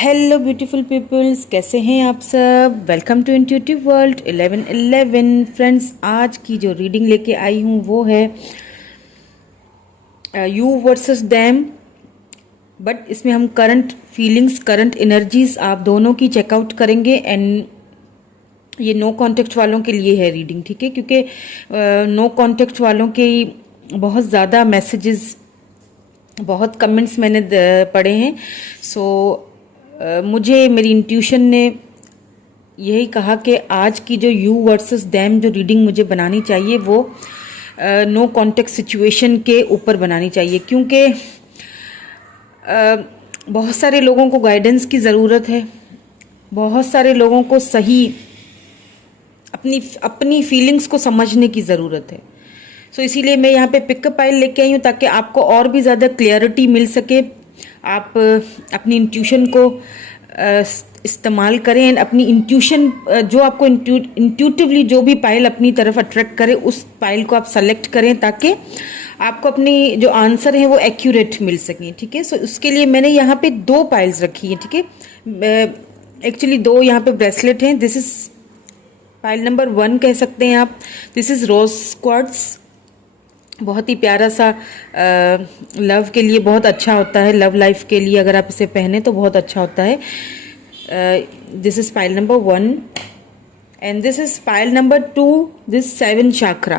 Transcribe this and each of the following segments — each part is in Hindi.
हेलो ब्यूटीफुल पीपल्स, कैसे हैं आप सब। Welcome to intuitive world 1111। Friends, आज की जो रीडिंग लेके आई हूँ वो है यू वर्सेस दैम। बट इसमें हम करंट फीलिंग्स, करंट एनर्जीज आप दोनों की चेकआउट करेंगे। एंड ये नो कॉन्टेक्ट वालों के लिए है रीडिंग, ठीक है, क्योंकि नो कॉन्टेक्ट वालों के बहुत ज़्यादा मैसेजेस, बहुत कमेंट्स मैंने पढ़े हैं। सो मुझे मेरी इंट्यूशन ने यही कहा कि आज की जो यू वर्सेस दैम जो रीडिंग मुझे बनानी चाहिए वो नो कॉन्टेक्ट सिचुएशन के ऊपर बनानी चाहिए, क्योंकि बहुत सारे लोगों को गाइडेंस की ज़रूरत है। बहुत सारे लोगों को सही अपनी फीलिंग्स को समझने की ज़रूरत है। सो इसीलिए मैं यहाँ पे पिकअप फाइल लेके आई हूँ ताकि आपको और भी ज़्यादा क्लियरिटी मिल सके। आप अपनी इंट्यूशन को इस्तेमाल करें एंड अपनी इंट्यूशन जो आपको इंट्यूटिवली जो भी पाइल अपनी तरफ अट्रैक्ट करे उस पाइल को आप सेलेक्ट करें ताकि आपको अपनी जो आंसर है वो एक्यूरेट मिल सकें, ठीक है। सो उसके लिए मैंने यहाँ पे 2 पाइल्स रखी हैं, ठीक है। एक्चुअली 2 यहाँ पे ब्रेसलेट हैं। दिस इज पाइल नंबर 1 कह सकते हैं आप। This is rose quartz. बहुत ही प्यारा सा लव के लिए बहुत अच्छा होता है। लव लाइफ के लिए अगर आप इसे पहने तो बहुत अच्छा होता है। This is pile number 1 and this is pile number 2। This 7 chakra.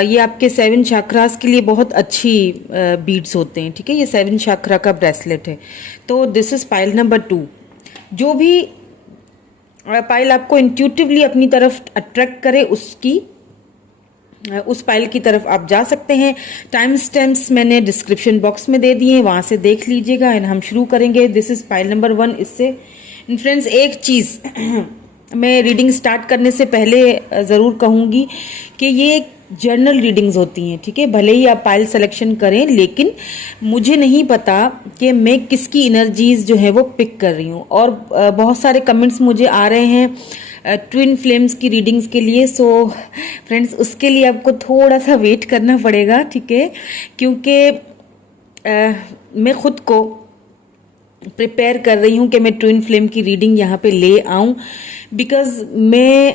ये आपके 7 चाक्रास के लिए बहुत अच्छी बीड्स होते हैं, ठीक है। ये 7 चाक्रा का ब्रेसलेट है। तो दिस इज पाइल नंबर 2। जो भी पाइल आपको इंट्यूटिवली अपनी तरफ अट्रैक्ट करे उस पाइल की तरफ आप जा सकते हैं। टाइम स्टैम्प्स मैंने डिस्क्रिप्शन बॉक्स में दे दिए हैं, वहां से देख लीजिएगा एंड हम शुरू करेंगे। This is pile number 1। इससे फ्रेंड्स एक चीज मैं रीडिंग स्टार्ट करने से पहले जरूर कहूंगी कि ये जर्नल रीडिंग्स होती हैं, ठीक है। भले ही आप पाइल सिलेक्शन करें, लेकिन मुझे नहीं पता कि मैं किसकी एनर्जीज जो है वो पिक कर रही हूँ। और बहुत सारे कमेंट्स मुझे आ रहे हैं ट्विन फ्लेम्स की रीडिंग्स के लिए। सो फ्रेंड्स, उसके लिए आपको थोड़ा सा वेट करना पड़ेगा, ठीक है, क्योंकि मैं खुद को प्रिपेयर कर रही हूँ कि मैं ट्विन फ्लेम की रीडिंग यहाँ पे ले आऊँ। बिकॉज मैं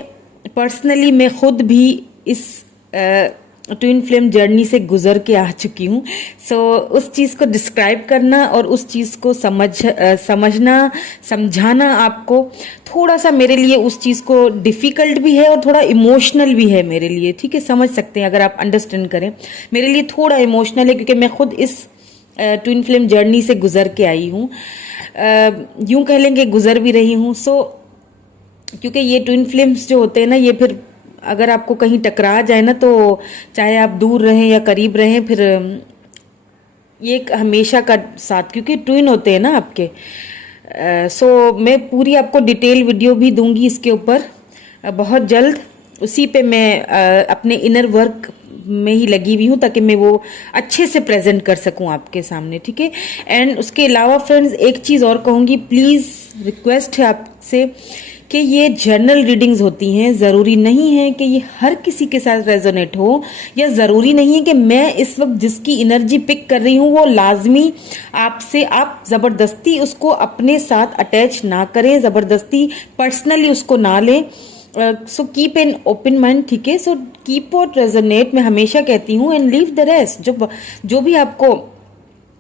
पर्सनली मैं खुद भी इस ट्विन फ्लेम जर्नी से गुजर के आ चुकी हूँ। सो उस चीज़ को डिस्क्राइब करना और उस चीज़ को समझना समझाना आपको थोड़ा सा मेरे लिए उस चीज़ को डिफ़िकल्ट भी है और थोड़ा इमोशनल भी है मेरे लिए, ठीक है। समझ सकते हैं अगर आप अंडरस्टैंड करें। मेरे लिए थोड़ा इमोशनल है क्योंकि मैं खुद इस ट्विन फ्लेम जर्नी से गुजर के आई हूँ, यूं कह लेंगे गुजर भी रही हूँ। सो क्योंकि ये ट्विन फ्लेम्स जो होते हैं ना, ये फिर अगर आपको कहीं टकरा जाए ना, तो चाहे आप दूर रहें या करीब रहें, फिर ये एक हमेशा का साथ, क्योंकि ट्विन होते हैं ना आपके। सो मैं पूरी आपको डिटेल वीडियो भी दूंगी इसके ऊपर बहुत जल्द। उसी पे मैं अपने इनर वर्क में ही लगी हुई हूँ ताकि मैं वो अच्छे से प्रेजेंट कर सकूँ आपके सामने, ठीक है। एंड उसके अलावा फ्रेंड्स एक चीज़ और कहूँगी, प्लीज़ रिक्वेस्ट है आपसे कि ये जर्नल रीडिंग्स होती हैं। ज़रूरी नहीं है कि ये हर किसी के साथ रेजोनेट हो, या ज़रूरी नहीं है कि मैं इस वक्त जिसकी एनर्जी पिक कर रही हूँ वो लाजमी आपसे, आप ज़बरदस्ती उसको अपने साथ अटैच ना करें, ज़बरदस्ती पर्सनली उसको ना लें। So keep an open mind, ठीक है। सो कीप व्हाट रेजोनेट मैं हमेशा कहती हूँ एंड लीव द रेस्ट। जो भी आपको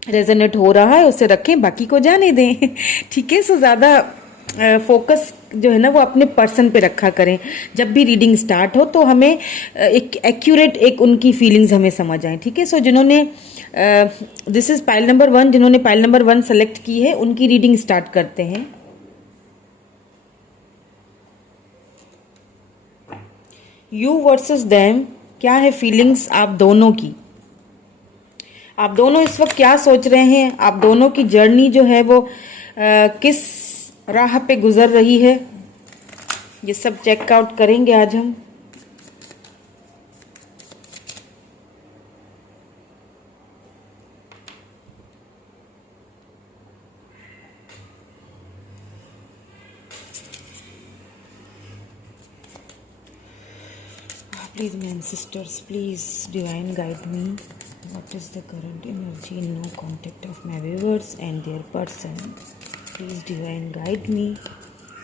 रेजोनेट हो रहा है उसे रखें, बाकी को जाने दें, ठीक है। सो ज़्यादा फोकस जो है ना वो अपने पर्सन पे रखा करें। जब भी रीडिंग स्टार्ट हो तो हमें एक एक्यूरेट एक उनकी फीलिंग्स हमें समझ आए, ठीक है। सो जिन्होंने दिस इज पाइल नंबर 1, जिन्होंने पाइल नंबर 1 सेलेक्ट की है उनकी रीडिंग स्टार्ट करते हैं। यू वर्सेस देम, क्या है फीलिंग्स आप दोनों की। आप दोनों इस वक्त क्या सोच रहे हैं, आप दोनों की जर्नी जो है वो किस राह पे गुजर रही है, ये सब चेकआउट करेंगे आज हम। Please man sisters, please divine guide me. What is the current energy in no contact of my viewers and their person. Please divine guide me.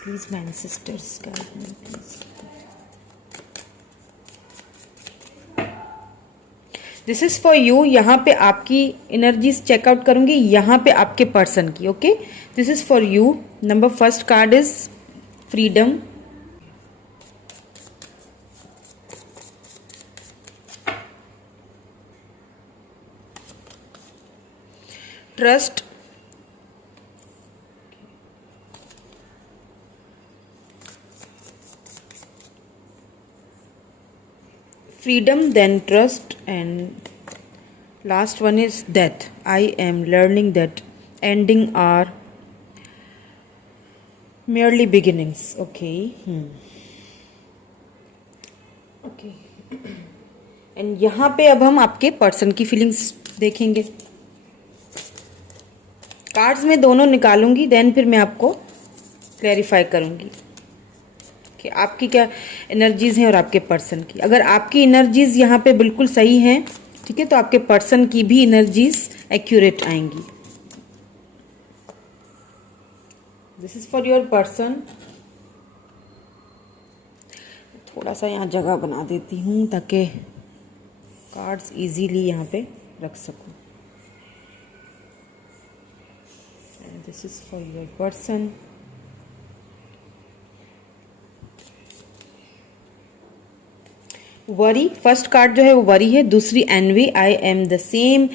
Please my ancestors guide me. Please. This is for you. यहाँ पे आपकी एनर्जीज चेकआउट करूंगी, यहाँ पे आपके पर्सन की. Okay, this is for you. Number first card is freedom. Trust. Freedom, then trust, and last one is death. I am learning that ending are merely beginnings. Okay. Okay. And यहाँ पे अब हम आपके पर्सन की फीलिंग्स देखेंगे. कार्ड्स में दोनों निकालूंगी, देन फिर मैं आपको क्लैरिफाई करूंगी कि आपकी क्या एनर्जीज हैं और आपके पर्सन की. अगर आपकी एनर्जीज यहाँ पे बिल्कुल सही हैं, ठीक है, तो आपके पर्सन की भी एनर्जीज एक्यूरेट आएंगी. This is for your person. थोड़ा सा यहाँ जगह बना देती हूँ ताकि कार्ड्स इजीली यहाँ पे रख सकूँ. This is for your person. Worry. First card जो है वो वरी है. दूसरी envy. I am the same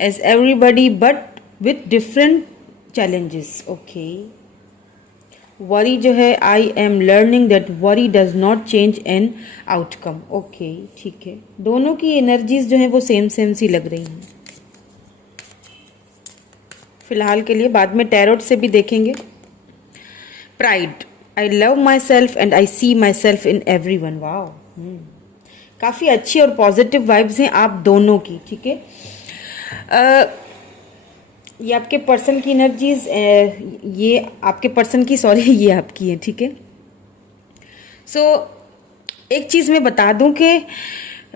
as everybody but with different challenges. Okay. Worry जो है, I am learning that worry does not change an outcome. Okay, ठीक है. दोनों की एनर्जीज जो है वो सेम सेम सी लग रही हैं फिलहाल के लिए. बाद में टैरोट से भी देखेंगे. Pride. I love myself and I see myself in everyone. Wow, काफ़ी अच्छी और पॉजिटिव वाइब्स हैं आप दोनों की. ठीक है. ये आपके पर्सन की एनर्जीज, ये आपके पर्सन की, सॉरी ये आपकी है. ठीक है. सो एक चीज़ मैं बता दूं कि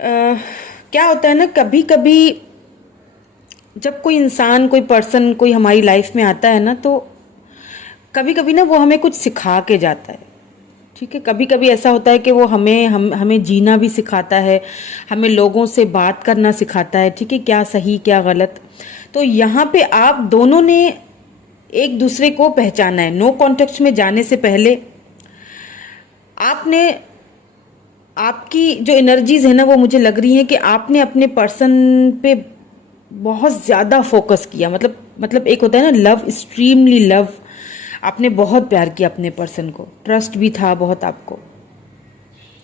क्या होता है ना, कभी कभी जब कोई इंसान, कोई पर्सन, कोई हमारी लाइफ में आता है ना, तो कभी कभी ना वो हमें कुछ सिखा के जाता है. ठीक है. कभी कभी ऐसा होता है कि वो हमें जीना भी सिखाता है, हमें लोगों से बात करना सिखाता है. ठीक है, क्या सही क्या गलत. तो यहाँ पे आप दोनों ने एक दूसरे को पहचाना है. नो कॉन्टेक्ट में जाने से पहले आपने, आपकी जो एनर्जीज है ना, वो मुझे लग रही है कि आपने अपने पर्सन पे बहुत ज़्यादा फोकस किया. मतलब एक होता है ना लव, एक्सट्रीमली लव. आपने बहुत प्यार किया अपने पर्सन को. ट्रस्ट भी था बहुत आपको.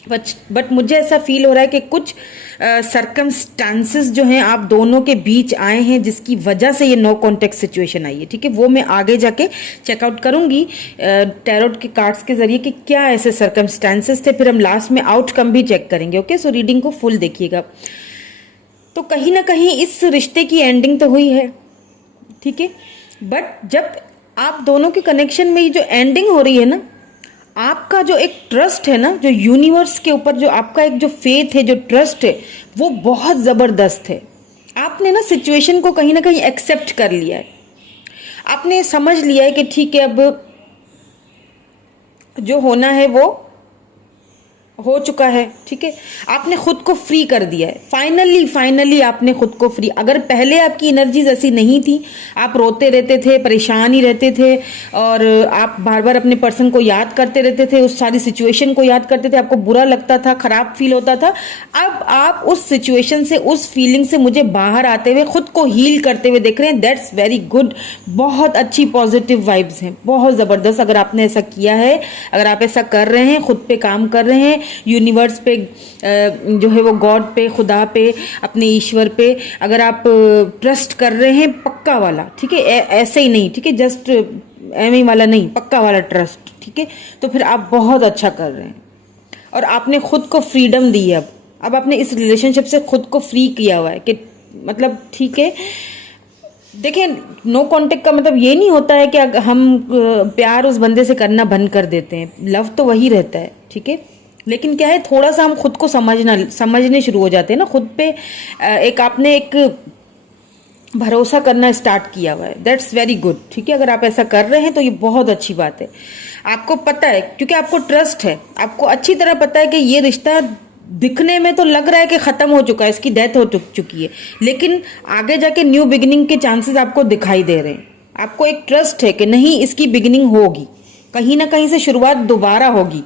बट मुझे ऐसा फील हो रहा है कि कुछ सरकमस्टांसेस जो हैं आप दोनों के बीच आए हैं, जिसकी वजह से ये नो कॉन्टेक्ट सिचुएशन आई है. ठीक है. वो मैं आगे जाके चेकआउट करूंगी टैरोट के कार्ड्स के जरिए कि क्या ऐसे सरकमस्टांसेस थे. फिर हम लास्ट में आउटकम भी चेक करेंगे. ओके. सो रीडिंग को फुल देखिएगा. तो कहीं ना कहीं इस रिश्ते की एंडिंग तो हुई है. ठीक है. बट जब आप दोनों के कनेक्शन में ये जो एंडिंग हो रही है ना, आपका जो एक ट्रस्ट है ना, जो यूनिवर्स के ऊपर जो आपका एक जो फेथ है, जो ट्रस्ट है, वो बहुत ज़बरदस्त है. आपने ना सिचुएशन को कहीं ना कहीं एक्सेप्ट कर लिया है. आपने समझ लिया है कि ठीक है, अब जो होना है वो हो चुका है. ठीक है. आपने खुद को फ्री कर दिया है. फाइनली आपने खुद को फ्री. अगर पहले आपकी एनर्जीज ऐसी नहीं थी, आप रोते रहते थे, परेशान ही रहते थे, और आप बार बार अपने पर्सन को याद करते रहते थे, उस सारी सिचुएशन को याद करते थे, आपको बुरा लगता था, खराब फील होता था. अब आप उस सिचुएशन से, उस फीलिंग से मुझे बाहर आते हुए, खुद को हील करते हुए देख रहे हैं. That's very good. बहुत अच्छी पॉजिटिव वाइब्स हैं, बहुत ज़बरदस्त. अगर आपने ऐसा किया है, अगर आप ऐसा कर रहे हैं, खुद पे काम कर रहे हैं, यूनिवर्स पे जो है वो गॉड पे, खुदा पे, अपने ईश्वर पे अगर आप ट्रस्ट कर रहे हैं, पक्का वाला. ठीक है. ऐसे ही नहीं. ठीक है. जस्ट एम वाला नहीं, पक्का वाला ट्रस्ट. ठीक है. तो फिर आप बहुत अच्छा कर रहे हैं और आपने खुद को फ्रीडम दी है. अब आपने इस रिलेशनशिप से खुद को फ्री किया हुआ है कि मतलब ठीक है. देखिए, नो कांटेक्ट का मतलब ये नहीं होता है कि हम प्यार उस बंदे से करना बंद कर देते हैं. लव तो वही रहता है. ठीक है. लेकिन क्या है, थोड़ा सा हम खुद को समझने शुरू हो जाते हैं ना, खुद पे एक आपने एक भरोसा करना स्टार्ट किया हुआ है। That's very good. ठीक है, अगर आप ऐसा कर रहे हैं तो ये बहुत अच्छी बात है। आपको पता है, क्योंकि आपको ट्रस्ट है, आपको अच्छी तरह पता है कि ये रिश्ता दिखने में तो लग रहा है कि खत्म हो चुका है, इसकी डेथ हो चुकी है, लेकिन आगे जाके न्यू बिगिनिंग के चांसेस आपको दिखाई दे रहे हैं। आपको एक ट्रस्ट है कि नहीं, इसकी बिगिनिंग होगी, कहीं ना कहीं से शुरुआत दोबारा होगी।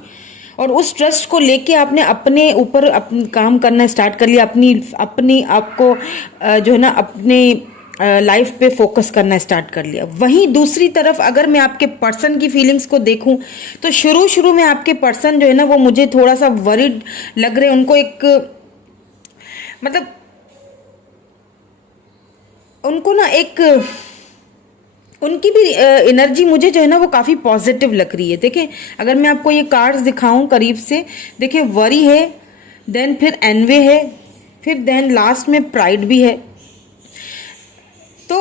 और उस ट्रस्ट को लेके आपने अपने ऊपर काम करना स्टार्ट कर लिया, अपनी आपको जो है ना अपने लाइफ पे फोकस करना स्टार्ट कर लिया। वहीं दूसरी तरफ अगर मैं आपके पर्सन की फीलिंग्स को देखूं तो शुरू शुरू में आपके पर्सन जो है ना वो मुझे थोड़ा सा वरीड लग रहे हैं। उनको एक मतलब उनको ना एक उनकी भी एनर्जी मुझे जो है ना वो काफ़ी पॉजिटिव लग रही है। देखें, अगर मैं आपको ये कार्ड्स दिखाऊं करीब से, देखें वरी है, देन फिर एनवे है, फिर देन लास्ट में प्राइड भी है। तो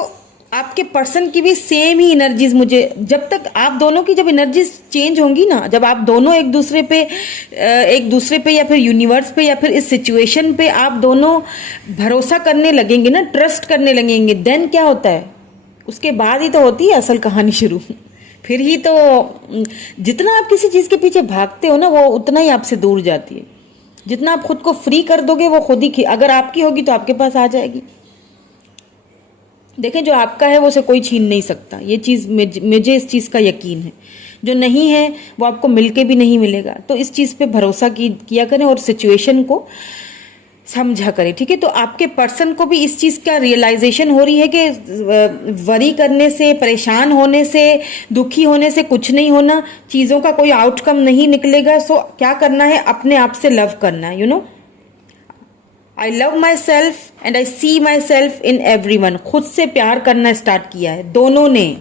आपके पर्सन की भी सेम ही एनर्जीज मुझे, जब तक आप दोनों की जब एनर्जीज चेंज होंगी ना, जब आप दोनों एक दूसरे पे या फिर यूनिवर्स पे या फिर इस सिचुएशन पे आप दोनों भरोसा करने लगेंगे ना, ट्रस्ट करने लगेंगे, देन क्या होता है, उसके बाद ही तो होती है असल कहानी शुरू। फिर ही तो जितना आप किसी चीज़ के पीछे भागते हो ना वो उतना ही आपसे दूर जाती है। जितना आप खुद को फ्री कर दोगे वो खुद ही, अगर आपकी होगी तो आपके पास आ जाएगी। देखें, जो आपका है वो उसे कोई छीन नहीं सकता। ये चीज़ मुझे इस चीज़ का यकीन है। जो नहीं है वो आपको मिलके भी नहीं मिलेगा। तो इस चीज़ पे भरोसा किया करें और सिचुएशन को समझा करें। ठीक है, तो आपके पर्सन को भी इस चीज़ का रियलाइजेशन हो रही है कि वरी करने से, परेशान होने से, दुखी होने से कुछ नहीं होना, चीज़ों का कोई आउटकम नहीं निकलेगा। सो क्या करना है, अपने आप से लव करना है। I love myself and I see myself in everyone. खुद से प्यार करना स्टार्ट किया है दोनों ने।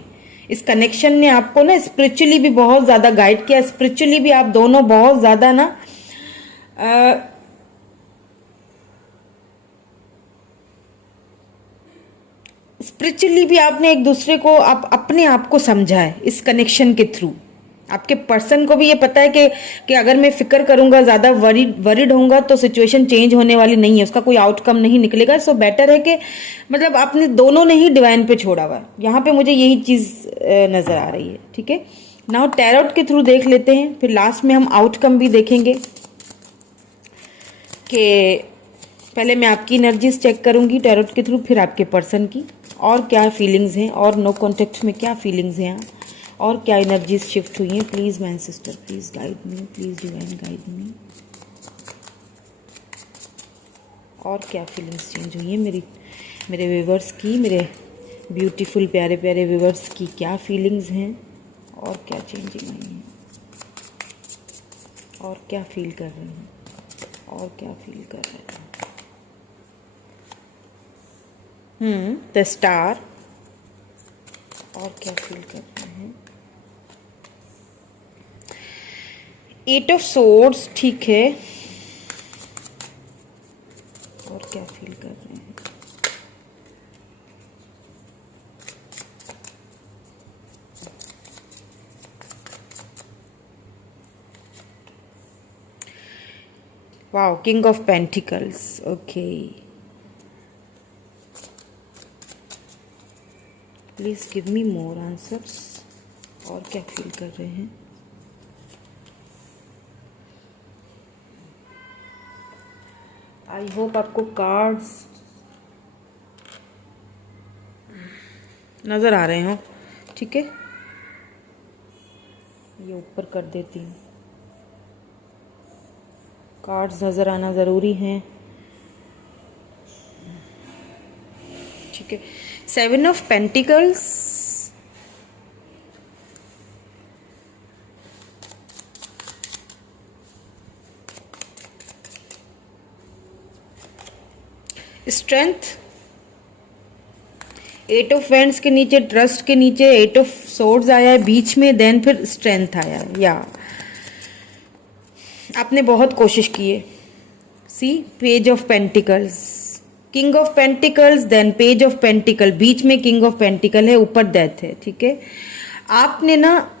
इस कनेक्शन ने आपको ना स्पिरिचुअली भी बहुत ज़्यादा गाइड किया। स्पिरिचुअली भी आप दोनों बहुत ज़्यादा ना स्पिरिचुअली भी आपने एक दूसरे को, आप अपने आप को समझा है इस कनेक्शन के थ्रू। आपके पर्सन को भी ये पता है कि अगर मैं फिक्र करूंगा, ज़्यादा वरीड होऊंगा तो सिचुएशन चेंज होने वाली नहीं है, उसका कोई आउटकम नहीं निकलेगा। सो बेटर है कि मतलब आपने दोनों ने ही डिवाइन पे छोड़ा हुआ है। यहाँ पे मुझे यही चीज़ नज़र आ रही है। ठीक है, नाउ टैरोट के थ्रू देख लेते हैं, फिर लास्ट में हम आउटकम भी देखेंगे। कि पहले मैं आपकी एनर्जीज चेक करूंगी टैरोट के थ्रू, फिर आपके पर्सन की, और क्या फीलिंग्स हैं, और नो कॉन्टेक्ट में क्या फीलिंग्स हैं, और क्या एनर्जीज शिफ्ट हुई हैं। Please my sister, please guide me, please divine guide मी। और क्या फीलिंग्स चेंज हुई हैं मेरे व्यूवर्स की, मेरे ब्यूटीफुल प्यारे प्यारे व्यूवर्स की क्या फीलिंग्स हैं, और क्या चेंजिंग आई हैं, और क्या फील कर रहे हैं, और क्या फील कर रहे हैं। द स्टार, और क्या फील कर रहे हैं। 8 ऑफ सोर्ड्स, ठीक है, और क्या फील कर रहे हैं। Wow, king of pentacles, okay. Please give me more answers. और क्या फील कर रहे हैं। आई होप आपको कार्ड्स नज़र आ रहे हो। ठीक है, ये ऊपर कर देती हूँ। कार्ड्स नज़र आना ज़रूरी हैं। ठीक है, 7 of pentacles, strength, 8 of wands के नीचे, ट्रस्ट के नीचे 8 ऑफ सोर्ड्स आया है बीच में, देन फिर स्ट्रेंथ आया है। या आपने बहुत कोशिश की है। See, page of pentacles, king of pentacles, then page of pentacle, बीच में किंग ऑफ पेंटिकल है, ऊपर डेथ है। ठीक है, आपने ना,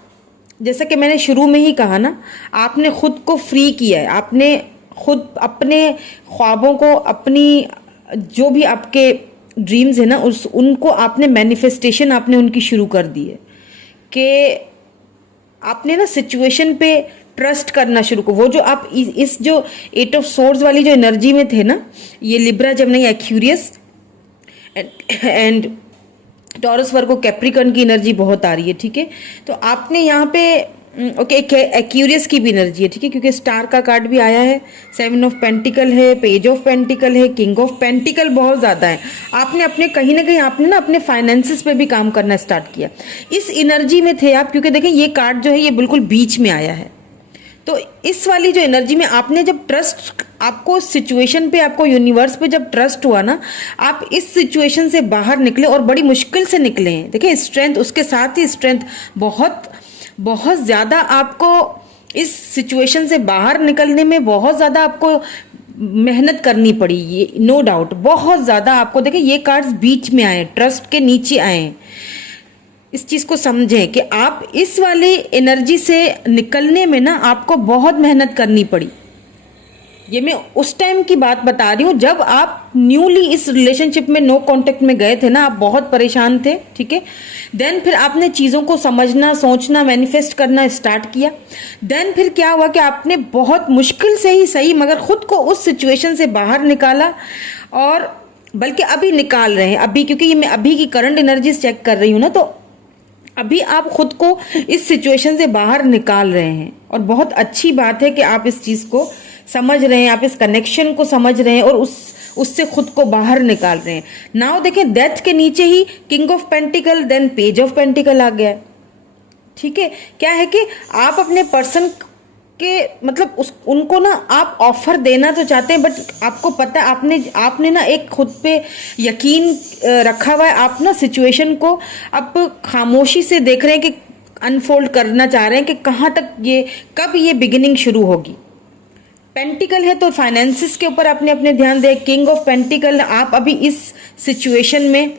जैसा कि मैंने शुरू में ही कहा ना, आपने खुद को फ्री किया है। आपने खुद अपने ख्वाबों को, अपनी जो भी आपके ड्रीम्स है ना, उनको आपने मैनिफेस्टेशन आपने उनकी शुरू कर दी है कि आपने ना सिचुएशन पे ट्रस्ट करना शुरू करो। वो जो आप इस जो 8 ऑफ सोर्ड्स वाली जो एनर्जी में थे ना, ये Libra Gemini Aquarius and Taurus Virgo Capricorn की एनर्जी बहुत आ रही है, ठीक है। तो आपने यहाँ पे ओके एक्यूरियस की भी एनर्जी है, ठीक है, क्योंकि स्टार का कार्ड भी आया है, 7 ऑफ पेंटिकल है, पेज ऑफ पेंटिकल है, किंग ऑफ पेंटिकल बहुत ज़्यादा है। आपने अपने कहीं ना कहीं आपने ना अपने फाइनेंसेस पे भी काम करना स्टार्ट किया, इस एनर्जी में थे आप, क्योंकि देखें ये कार्ड जो है ये बिल्कुल बीच में आया है। तो इस वाली जो एनर्जी में आपने जब ट्रस्ट, आपको सिचुएशन पे, आपको यूनिवर्स पे जब ट्रस्ट हुआ ना, आप इस सिचुएशन से बाहर निकले और बड़ी मुश्किल से निकले हैं। देखिए स्ट्रेंथ, उसके साथ ही स्ट्रेंथ बहुत बहुत ज़्यादा आपको इस सिचुएशन से बाहर निकलने में बहुत ज़्यादा आपको मेहनत करनी पड़ी, ये नो डाउट, बहुत ज़्यादा आपको। देखिए ये कार्ड्स बीच में आए, ट्रस्ट के नीचे आए। इस चीज़ को समझें कि आप इस वाली एनर्जी से निकलने में ना आपको बहुत मेहनत करनी पड़ी। ये मैं उस टाइम की बात बता रही हूँ जब आप न्यूली इस रिलेशनशिप में नो कांटेक्ट में गए थे ना, आप बहुत परेशान थे, ठीक है। देन फिर आपने चीज़ों को समझना, सोचना, मैनिफेस्ट करना स्टार्ट किया। देन फिर क्या हुआ कि आपने बहुत मुश्किल से ही सही मगर खुद को उस सिचुएशन से बाहर निकाला, और बल्कि अभी निकाल रहे हैं, अभी, क्योंकि ये मैं अभी की करंट एनर्जीज चेक कर रही हूँ ना, तो अभी आप खुद को इस सिचुएशन से बाहर निकाल रहे हैं। और बहुत अच्छी बात है कि आप इस चीज़ को समझ रहे हैं, आप इस कनेक्शन को समझ रहे हैं और उससे खुद को बाहर निकाल रहे हैं। नाउ देखें डेथ के नीचे ही king of pentacle, then page of pentacle आ गया है, ठीक है। क्या है कि आप अपने पर्सन के मतलब उनको ना आप ऑफर देना तो चाहते हैं, बट आपको पता है आपने ना एक खुद पे यकीन रखा हुआ है। आप ना सिचुएशन को अब खामोशी से देख रहे हैं कि अनफोल्ड करना चाह रहे हैं कि कहाँ तक कब ये बिगिनिंग शुरू होगी। पेंटिकल है तो फाइनेंसिस के ऊपर आपने अपने ध्यान दे। किंग ऑफ पेंटिकल, आप अभी इस सिचुएशन में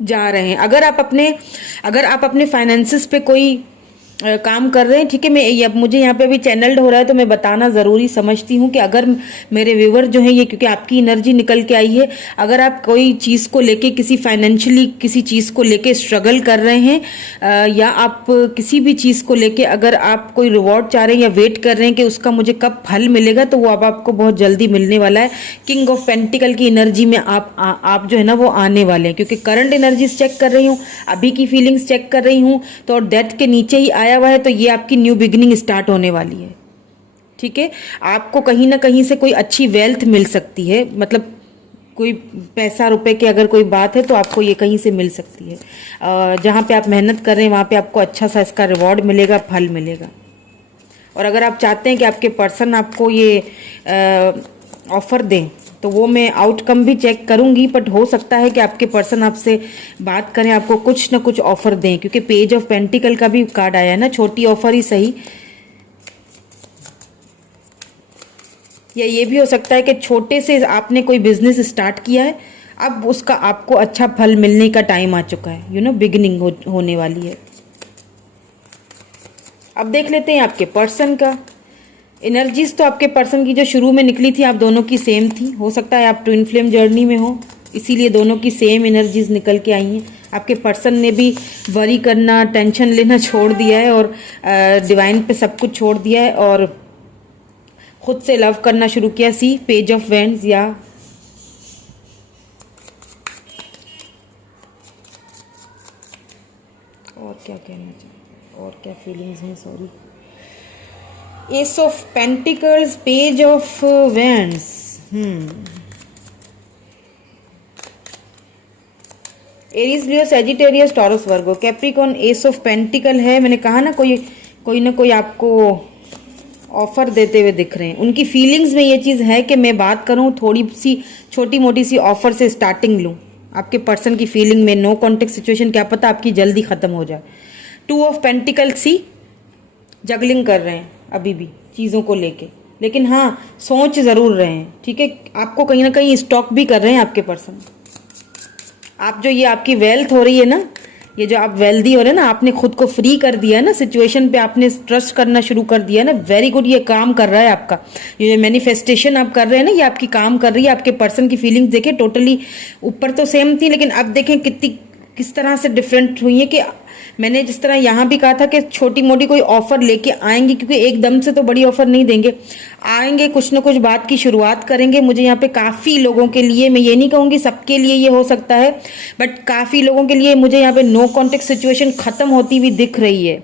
जा रहे हैं। अगर आप अपने फाइनेंसिस पे कोई काम कर रहे हैं, ठीक है। मुझे यहाँ पे अभी चैनल्ड हो रहा है तो मैं बताना ज़रूरी समझती हूँ कि अगर मेरे व्यूवर जो हैं ये, क्योंकि आपकी एनर्जी निकल के आई है, अगर आप कोई चीज़ को लेके किसी फाइनेंशियली किसी चीज़ को लेके स्ट्रगल कर रहे हैं, या आप किसी भी चीज़ को लेके अगर आप कोई रिवॉर्ड चाह रहे हैं या वेट कर रहे हैं कि उसका मुझे कब फल मिलेगा, तो वो अब आपको बहुत जल्दी मिलने वाला है। किंग ऑफ पेंटिकल की एनर्जी में आप जो है ना वो आने वाले हैं, क्योंकि करंट एनर्जीज चेक कर रही हूँ, अभी की फीलिंग्स चेक कर रही हूँ, तो डेथ के नीचे ही आया हुआ है, तो ये आपकी न्यू बिगिनिंग स्टार्ट होने वाली है, ठीक है। आपको कहीं ना कहीं से कोई अच्छी वेल्थ मिल सकती है, मतलब कोई पैसा रुपए की अगर कोई बात है तो आपको ये कहीं से मिल सकती है। जहाँ पे आप मेहनत कर रहे हैं वहाँ पे आपको अच्छा सा इसका रिवॉर्ड मिलेगा, फल मिलेगा। और अगर आप चाहते हैं कि आपके पर्सन आपको ये ऑफर दें, तो वो मैं आउटकम भी चेक करूंगी, बट हो सकता है कि आपके पर्सन आपसे बात करें, आपको कुछ ना कुछ ऑफर दें, क्योंकि पेज ऑफ पेंटिकल का भी कार्ड आया है ना, छोटी ऑफर ही सही। या ये भी हो सकता है कि छोटे से आपने कोई बिजनेस स्टार्ट किया है, अब उसका आपको अच्छा फल मिलने का टाइम आ चुका है, बिगिनिंग होने वाली है। अब देख लेते हैं आपके पर्सन का एनर्जीज। तो आपके पर्सन की जो शुरू में निकली थी आप दोनों की सेम थी। हो सकता है आप ट्विन फ्लेम जर्नी में हो, इसीलिए दोनों की सेम एनर्जीज निकल के आई हैं। आपके पर्सन ने भी वरी करना, टेंशन लेना छोड़ दिया है और डिवाइन पे सब कुछ छोड़ दिया है और खुद से लव करना शुरू किया। सी पेज ऑफ वेंड्स, या और क्या कहना चाहिए, और क्या फीलिंग्स हैं, sorry. S of pentacles, page of vends, Aries, Leo, Sagittarius, taurus, Virgo, Capricorn, S of pentacle है। मैंने कहा ना कोई ना कोई आपको ऑफर देते हुए दिख रहे हैं। उनकी फीलिंग्स में ये चीज़ है कि मैं बात करूं, थोड़ी सी छोटी मोटी सी ऑफर से स्टार्टिंग लूं। आपके पर्सन की फीलिंग में नो कॉन्टेक्ट सिचुएशन क्या पता आपकी जल्दी खत्म हो जाए। 2 ऑफ पेंटिकल, सी जगलिंग कर रहे हैं अभी भी चीज़ों को लेके, लेकिन हाँ सोच ज़रूर रहे हैं, ठीक है। आपको कहीं ना कहीं स्टॉक भी कर रहे हैं आपके पर्सन। आप जो ये आपकी वेल्थ हो रही है ना, ये जो आप वेल्दी हो रहे हैं ना, आपने खुद को फ्री कर दिया है ना सिचुएशन पे, आपने ट्रस्ट करना शुरू कर दिया है ना, वेरी गुड, ये काम कर रहा है आपका। ये मैनिफेस्टेशन आप कर रहे हैं ना, ये आपकी काम कर रही है। आपके पर्सन की फीलिंग्स देखें, टोटली ऊपर तो सेम थी, लेकिन अब देखें कितनी किस तरह से डिफरेंट हुई है। कि मैंने जिस तरह यहाँ भी कहा था कि छोटी मोटी कोई ऑफर लेके आएंगे, क्योंकि एकदम से तो बड़ी ऑफर नहीं देंगे, आएंगे कुछ ना कुछ बात की शुरुआत करेंगे। मुझे यहाँ पे काफ़ी लोगों के लिए, मैं ये नहीं कहूँगी सबके लिए ये हो सकता है, बट काफ़ी लोगों के लिए मुझे यहाँ पे नो कॉन्टेक्ट सिचुएशन ख़त्म होती हुई दिख रही है।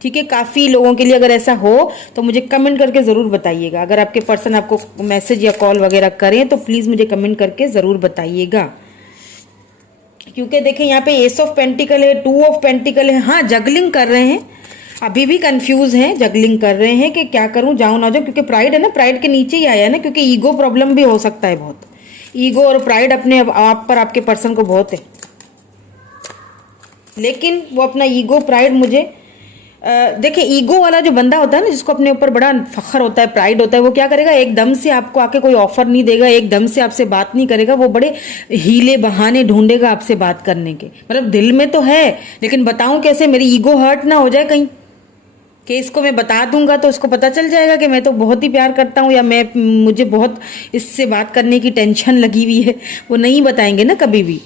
ठीक है, काफ़ी लोगों के लिए अगर ऐसा हो तो मुझे कमेंट करके ज़रूर बताइएगा। अगर आपके पर्सन आपको मैसेज या कॉल वगैरह करें तो प्लीज़ मुझे कमेंट करके ज़रूर बताइएगा। क्योंकि देखें यहाँ पे एस ऑफ पेंटिकल है, 2 ऑफ पेंटिकल है। हाँ, जगलिंग कर रहे हैं, अभी भी कंफ्यूज हैं, जगलिंग कर रहे हैं कि क्या करूं, जाऊं ना जाऊं, क्योंकि प्राइड है ना, प्राइड के नीचे ही आया है ना, क्योंकि ईगो प्रॉब्लम भी हो सकता है बहुत। ईगो और प्राइड अपने आप पर आपके पर्सन को बहुत है, लेकिन वो अपना ईगो प्राइड मुझे देखिए, ईगो वाला जो बंदा होता है ना, जिसको अपने ऊपर बड़ा फखर होता है, प्राइड होता है, वो क्या करेगा, एकदम से आपको आके कोई ऑफर नहीं देगा, एकदम से आपसे बात नहीं करेगा, वो बड़े हीले बहाने ढूंढेगा आपसे बात करने के। मतलब दिल में तो है, लेकिन बताऊं कैसे, मेरी ईगो हर्ट ना हो जाए कहीं, कि इसको मैं बता दूंगा तो उसको पता चल जाएगा कि मैं तो बहुत ही प्यार करता हूँ, या मुझे बहुत इससे बात करने की टेंशन लगी हुई है, वो नहीं बताएंगे ना कभी भी।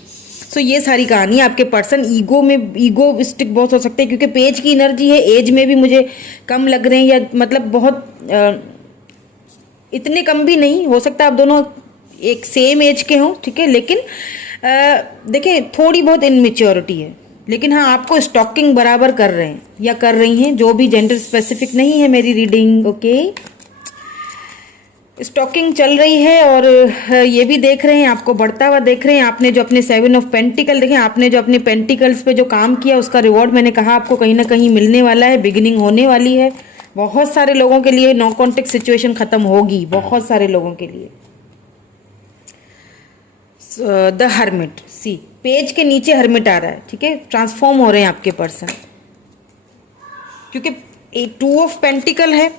सो ये सारी कहानी, आपके पर्सन ईगो स्टिक बहुत हो सकते हैं, क्योंकि पेज की एनर्जी है, एज में भी मुझे कम लग रहे हैं, या मतलब बहुत इतने कम भी नहीं हो सकता, आप दोनों एक सेम एज के हों, ठीक है, लेकिन देखें थोड़ी बहुत इनमेच्योरिटी है, लेकिन हाँ आपको स्टॉकिंग बराबर कर रहे हैं या कर रही हैं, जो भी जेंडर स्पेसिफिक नहीं है मेरी रीडिंग, ओके। स्टॉकिंग चल रही है, और ये भी देख रहे हैं, आपको बढ़ता हुआ देख रहे हैं। आपने जो अपने 7 ऑफ पेंटिकल देखे, आपने जो अपने पेंटिकल्स पे जो काम किया, उसका रिवॉर्ड मैंने कहा आपको कहीं ना कहीं मिलने वाला है, बिगिनिंग होने वाली है। बहुत सारे लोगों के लिए नो कॉन्टेक्ट सिचुएशन खत्म होगी, बहुत सारे लोगों के लिए। द हर्मिट, सी पेज के नीचे हर्मिट आ रहा है, ठीक है, ट्रांसफॉर्म हो रहे हैं आपके पर्सन, क्योंकि 2 ऑफ पेंटिकल है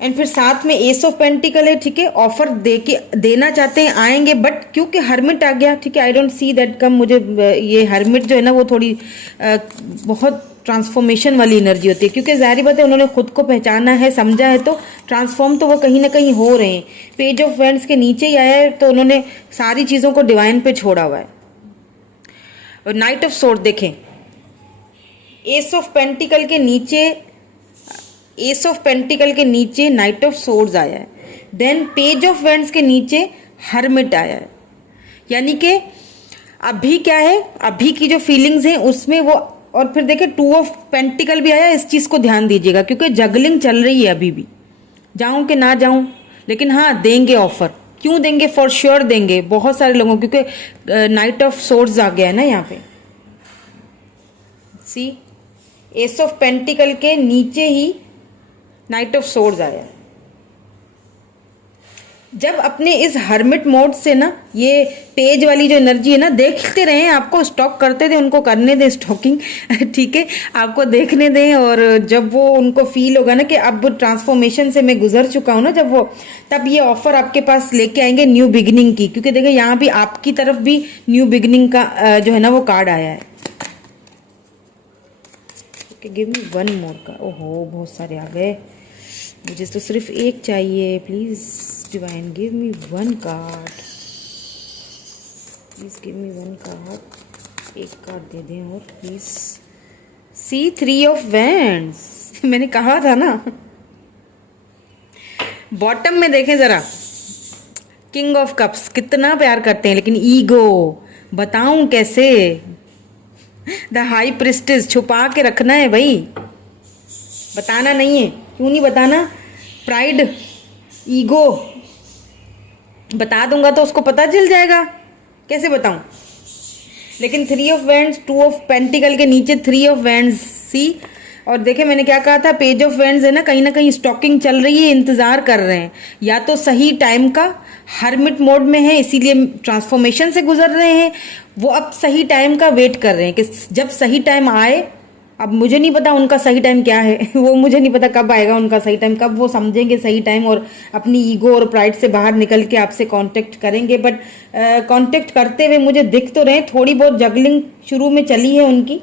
एंड फिर साथ में एस ऑफ पेंटिकल है, ठीक है। ऑफर देना चाहते हैं, आएंगे, बट क्योंकि हर्मिट आ गया, ठीक है, I don't see that come. मुझे ये हर्मिट जो है ना, वो थोड़ी बहुत ट्रांसफॉर्मेशन वाली एनर्जी होती है, क्योंकि जाहिर बात है उन्होंने खुद को पहचाना है, समझा है, तो ट्रांसफॉर्म तो वो कहीं ना कहीं हो रहे हैं। पेज ऑफ वेंड्स के नीचे ही आया है, तो उन्होंने सारी चीज़ों को डिवाइन पे छोड़ा हुआ है। और नाइट ऑफ सोर्ड देखें, एस ऑफ पेंटिकल के नीचे, एस ऑफ पेंटिकल के नीचे नाइट ऑफ सोर्ड्स आया है, देन पेज ऑफ वेंड्स के नीचे हर्मिट आया है। यानी कि अभी क्या है, अभी की जो फीलिंग्स हैं उसमें वो, और फिर देखिए 2 ऑफ पेंटिकल भी आया। इस चीज़ को ध्यान दीजिएगा, क्योंकि जगलिंग चल रही है अभी भी, जाऊं कि ना जाऊं, लेकिन हाँ देंगे ऑफर। क्यों देंगे, फॉर श्योर देंगे बहुत सारे लोगों, क्योंकि नाइट ऑफ सोर्ड्स आ गया है ना यहाँ पे। सी एस ऑफ पेंटिकल के नीचे ही नाइट ऑफ सोर्ड्स आया। जब अपने इस हर्मिट मोड से ना, ये पेज वाली जो एनर्जी है ना, देखते रहें, आपको स्टॉक करते थे, उनको करने दें स्टॉकिंग ठीक है, आपको देखने दें। और जब वो उनको फील होगा ना कि अब ट्रांसफॉर्मेशन से मैं गुजर चुका हूँ ना, जब वो, तब ये ऑफर आपके पास लेके आएंगे न्यू बिगिनिंग की। क्योंकि देखिए यहाँ भी आपकी तरफ भी न्यू बिगिनिंग का जो है ना वो कार्ड आया है। गिव मी 1 मोर का, ओहो बहुत सारे आ गए, मुझे तो सिर्फ एक चाहिए। Please divine give me 1 card, please give me 1 card, एक कार्ड दे दें और प्लीज। सी 3 ऑफ वैंड्स मैंने कहा था ना। बॉटम में देखें जरा, किंग ऑफ कप्स, कितना प्यार करते हैं, लेकिन ईगो बताऊं कैसे। द हाई प्रिस्टेस, छुपा के रखना है भाई, बताना नहीं है। क्यों नहीं बताना, प्राइड, ईगो, बता दूंगा तो उसको पता चल जाएगा, कैसे बताऊं। लेकिन 3 ऑफ वैंड्स, 2 ऑफ पेंटिकल के नीचे 3 ऑफ वैंड्स, सी। और देखे मैंने क्या कहा था, पेज ऑफ वैंड्स है ना कहीं स्टॉकिंग चल रही है, इंतजार कर रहे हैं, या तो सही टाइम का, हर्मिट मोड में है इसीलिए ट्रांसफॉर्मेशन से गुजर रहे हैं, वो अब सही टाइम का वेट कर रहे हैं कि जब सही टाइम आए। अब मुझे नहीं पता उनका सही टाइम क्या है वो मुझे नहीं पता कब आएगा उनका सही टाइम, कब वो समझेंगे सही टाइम और अपनी ईगो और प्राइड से बाहर निकल के आपसे कांटेक्ट करेंगे। बट कांटेक्ट करते हुए मुझे दिख तो रहे, थोड़ी बहुत जगलिंग शुरू में चली है उनकी,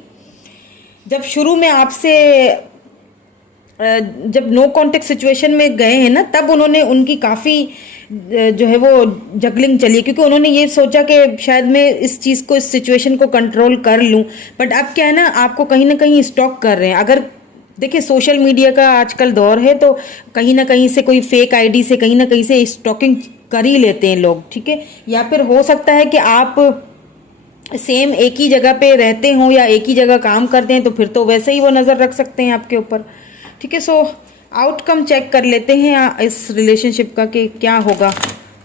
जब शुरू में आपसे जब नो कांटेक्ट सिचुएशन में गए हैं ना, तब उन्होंने उनकी काफ़ी जो है वो जगलिंग चली, क्योंकि उन्होंने ये सोचा कि शायद मैं इस चीज़ को, इस सिचुएशन को कंट्रोल कर लूँ। बट अब क्या है ना, आपको कहीं ना कहीं स्टॉक कर रहे हैं। अगर देखिए सोशल मीडिया का आजकल दौर है, तो कहीं ना कहीं से कोई फेक आईडी से कहीं ना कहीं से स्टॉकिंग कर ही लेते हैं लोग, ठीक है। या फिर हो सकता है कि आप सेम एक ही जगह पे रहते हो या एक ही जगह काम करते हैं, तो फिर तो वैसे ही वो नज़र रख सकते हैं आपके ऊपर, ठीक है। सो आउटकम चेक कर लेते हैं इस रिलेशनशिप का कि क्या होगा।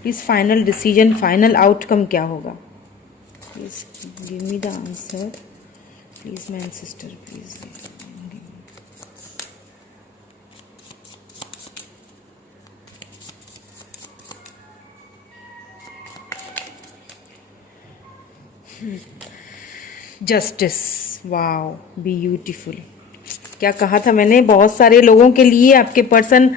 Please final decision, final outcome क्या होगा। Please give me the answer, please my sister, please. Justice, wow, beautiful. क्या कहा था मैंने, बहुत सारे लोगों के लिए आपके पर्सन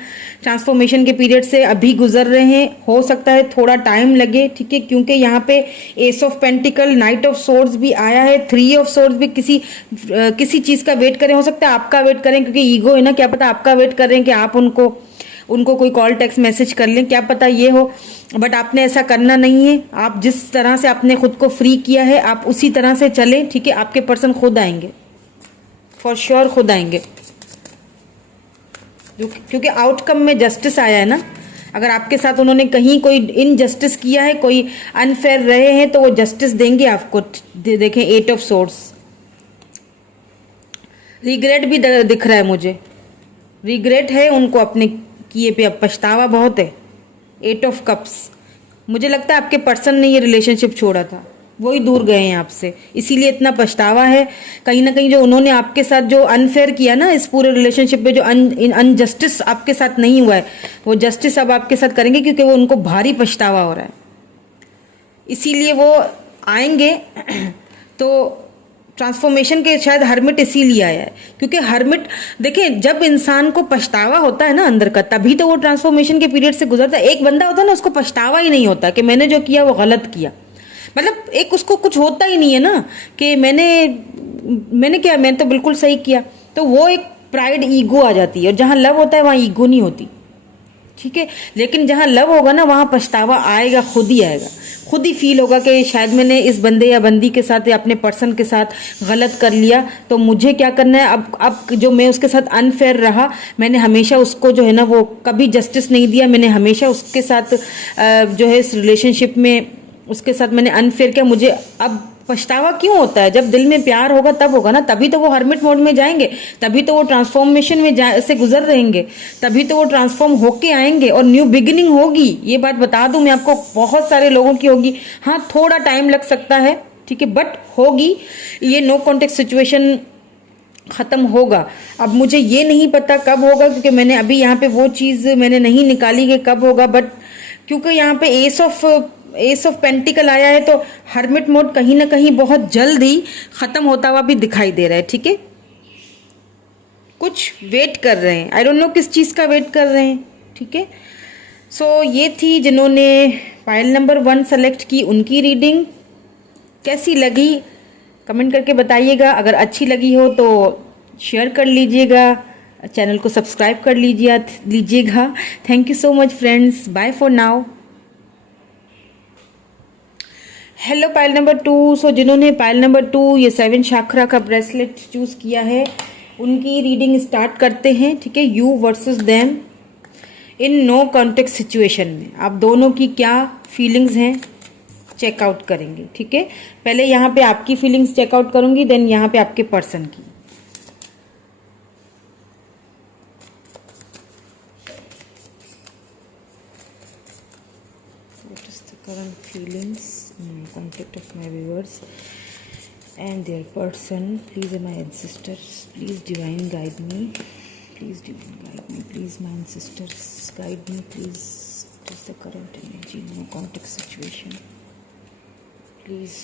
ट्रांसफॉर्मेशन के पीरियड से अभी गुजर रहे हैं। हो सकता है थोड़ा टाइम लगे, ठीक है, क्योंकि यहाँ पे S of pentacle, night of swords भी आया है, 3 ऑफ सोर्ड्स भी किसी चीज़ का वेट करें। हो सकता है आपका वेट करें, क्योंकि ईगो है ना, क्या पता आपका वेट कर रहे हैं कि आप उनको कोई कॉल टेक्स्ट मैसेज कर लें, क्या पता ये हो। बट आपने ऐसा करना नहीं है। आप जिस तरह से आपने खुद को फ्री किया है, आप उसी तरह से चलें, ठीक है। आपके पर्सन खुद आएंगे, फॉर श्योर खुद आएंगे, क्योंकि आउटकम में जस्टिस आया है ना। अगर आपके साथ उन्होंने कहीं कोई इनजस्टिस किया है, कोई अनफेयर रहे हैं, तो वो जस्टिस देंगे आपको। देखें 8 ऑफ सोर्ड्स, रिग्रेट भी दिख रहा है मुझे, रिग्रेट है उनको अपने किए पे, अब पछतावा बहुत है। 8 ऑफ कप्स, मुझे लगता है आपके पर्सन ने ये रिलेशनशिप छोड़ा था, वही दूर गए हैं आपसे, इसीलिए इतना पछतावा है। कहीं ना कहीं जो उन्होंने आपके साथ जो अनफेयर किया ना इस पूरे रिलेशनशिप में, जो अनजस्टिस आपके साथ नहीं हुआ है, वो जस्टिस अब आपके साथ करेंगे, क्योंकि वो उनको भारी पछतावा हो रहा है, इसीलिए वो आएंगे। तो ट्रांसफॉर्मेशन के शायद हर्मिट इसीलिए आया है, क्योंकि हर्मिट, देखिए जब इंसान को पछतावा होता है ना अंदर का, तभी तो वो ट्रांसफॉर्मेशन के पीरियड से गुजरता है। एक बंदा होता है ना, उसको पछतावा ही नहीं होता कि मैंने जो किया वो गलत किया, मतलब एक उसको कुछ होता ही नहीं है ना कि मैंने तो बिल्कुल सही किया। तो वो एक प्राइड, ईगो आ जाती है, और जहाँ लव होता है वहाँ ईगो नहीं होती, ठीक है। लेकिन जहाँ लव होगा ना, वहाँ पछतावा आएगा, खुद ही आएगा, खुद ही फील होगा कि शायद मैंने इस बंदे या बंदी के साथ या अपने पर्सन के साथ गलत कर लिया, तो मुझे क्या करना है अब जो मैं उसके साथ अनफेयर रहा, मैंने हमेशा उसको जो है ना वो कभी जस्टिस नहीं दिया, मैंने हमेशा उसके साथ जो है इस रिलेशनशिप में उसके साथ मैंने अनफेयर किया। मुझे अब पछतावा क्यों होता है? जब दिल में प्यार होगा तब होगा ना, तभी तो वो हर्मिट मोड में जाएंगे, तभी तो वो ट्रांसफॉर्मेशन में से गुजर रहेंगे, तभी तो वो ट्रांसफॉर्म होके आएंगे और न्यू बिगिनिंग होगी। ये बात बता दूं मैं आपको, बहुत सारे लोगों की होगी, हाँ थोड़ा टाइम लग सकता है, ठीक है, बट होगी। ये नो कॉन्टेक्ट सिचुएशन खत्म होगा। अब मुझे ये नहीं पता कब होगा, क्योंकि मैंने अभी यहाँ पे वो चीज़ मैंने नहीं निकाली कि कब होगा, बट क्योंकि यहाँ पे एस ऑफ पेंटिकल आया है, तो हर्मिट मोड कहीं ना कहीं बहुत जल्द ही खत्म होता हुआ भी दिखाई दे रहा है, ठीक है। कुछ वेट कर रहे हैं, आई डोंट नो किस चीज़ का वेट कर रहे हैं, ठीक है। सो ये थी जिन्होंने फाइल नंबर 1 सेलेक्ट की, उनकी रीडिंग कैसी लगी कमेंट करके बताइएगा। अगर अच्छी लगी हो तो शेयर कर लीजिएगा, चैनल को सब्सक्राइब कर लीजिएगा। Thank you so much friends, bye for now. Hello pile number 2। So जिन्होंने पाइल नंबर 2 ये 7 शाखरा का ब्रेसलेट चूज किया है, उनकी रीडिंग स्टार्ट करते हैं, ठीक है। You versus them in no contact situation में आप दोनों की क्या फीलिंग्स हैं चेकआउट करेंगे, ठीक है। पहले यहाँ पे आपकी फीलिंग्स चेकआउट करूंगी, देन यहाँ पे आपके पर्सन की। What is the current feelings in contact of my viewers and their person? Please, my ancestors, please divine guide me. Please divine guide me. Please, my ancestors, guide me. Please, what is the current energy in no contact situation? Please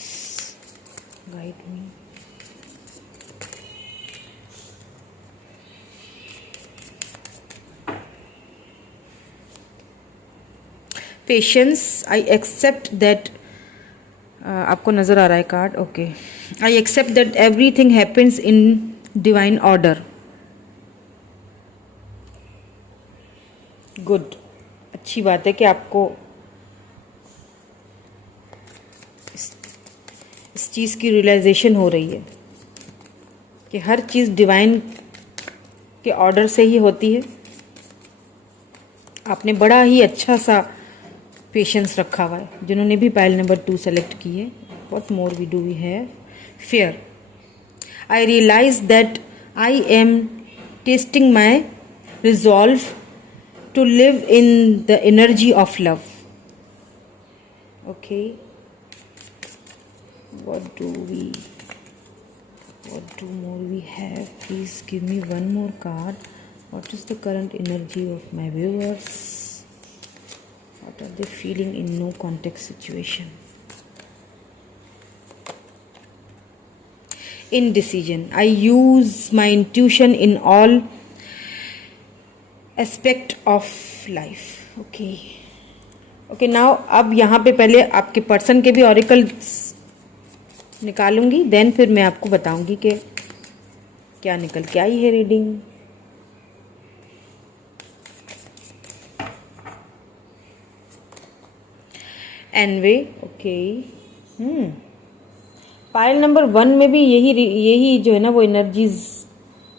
guide me. Patience, I accept that, आपको नज़र आ रहा है card, okay. I accept that everything happens in divine order. Good, अच्छी बात है कि आपको इस चीज़ की रियलाइजेशन हो रही है कि हर चीज़ डिवाइन के ऑर्डर से ही होती है। आपने बड़ा ही अच्छा सा पेशेंस रखा हुआ है। जिन्होंने भी पाइल नंबर 2 सेलेक्ट की है, what more we do we have? Fear. I realize that I am testing my resolve to live in the energy of love. Okay, what more we have? Please give me one more card. What is the current energy of my viewers? What are they feeling in no context situation? Indecision. I use my intuition in all aspect of life. Okay, now अब यहाँ पे पहले आपके पर्सन के भी ऑरिकल निकालूंगी, देन फिर मैं आपको बताऊंगी कि क्या निकल के आई है reading. Envy, okay. Pile number 1 में भी यही जो है ना वो एनर्जीज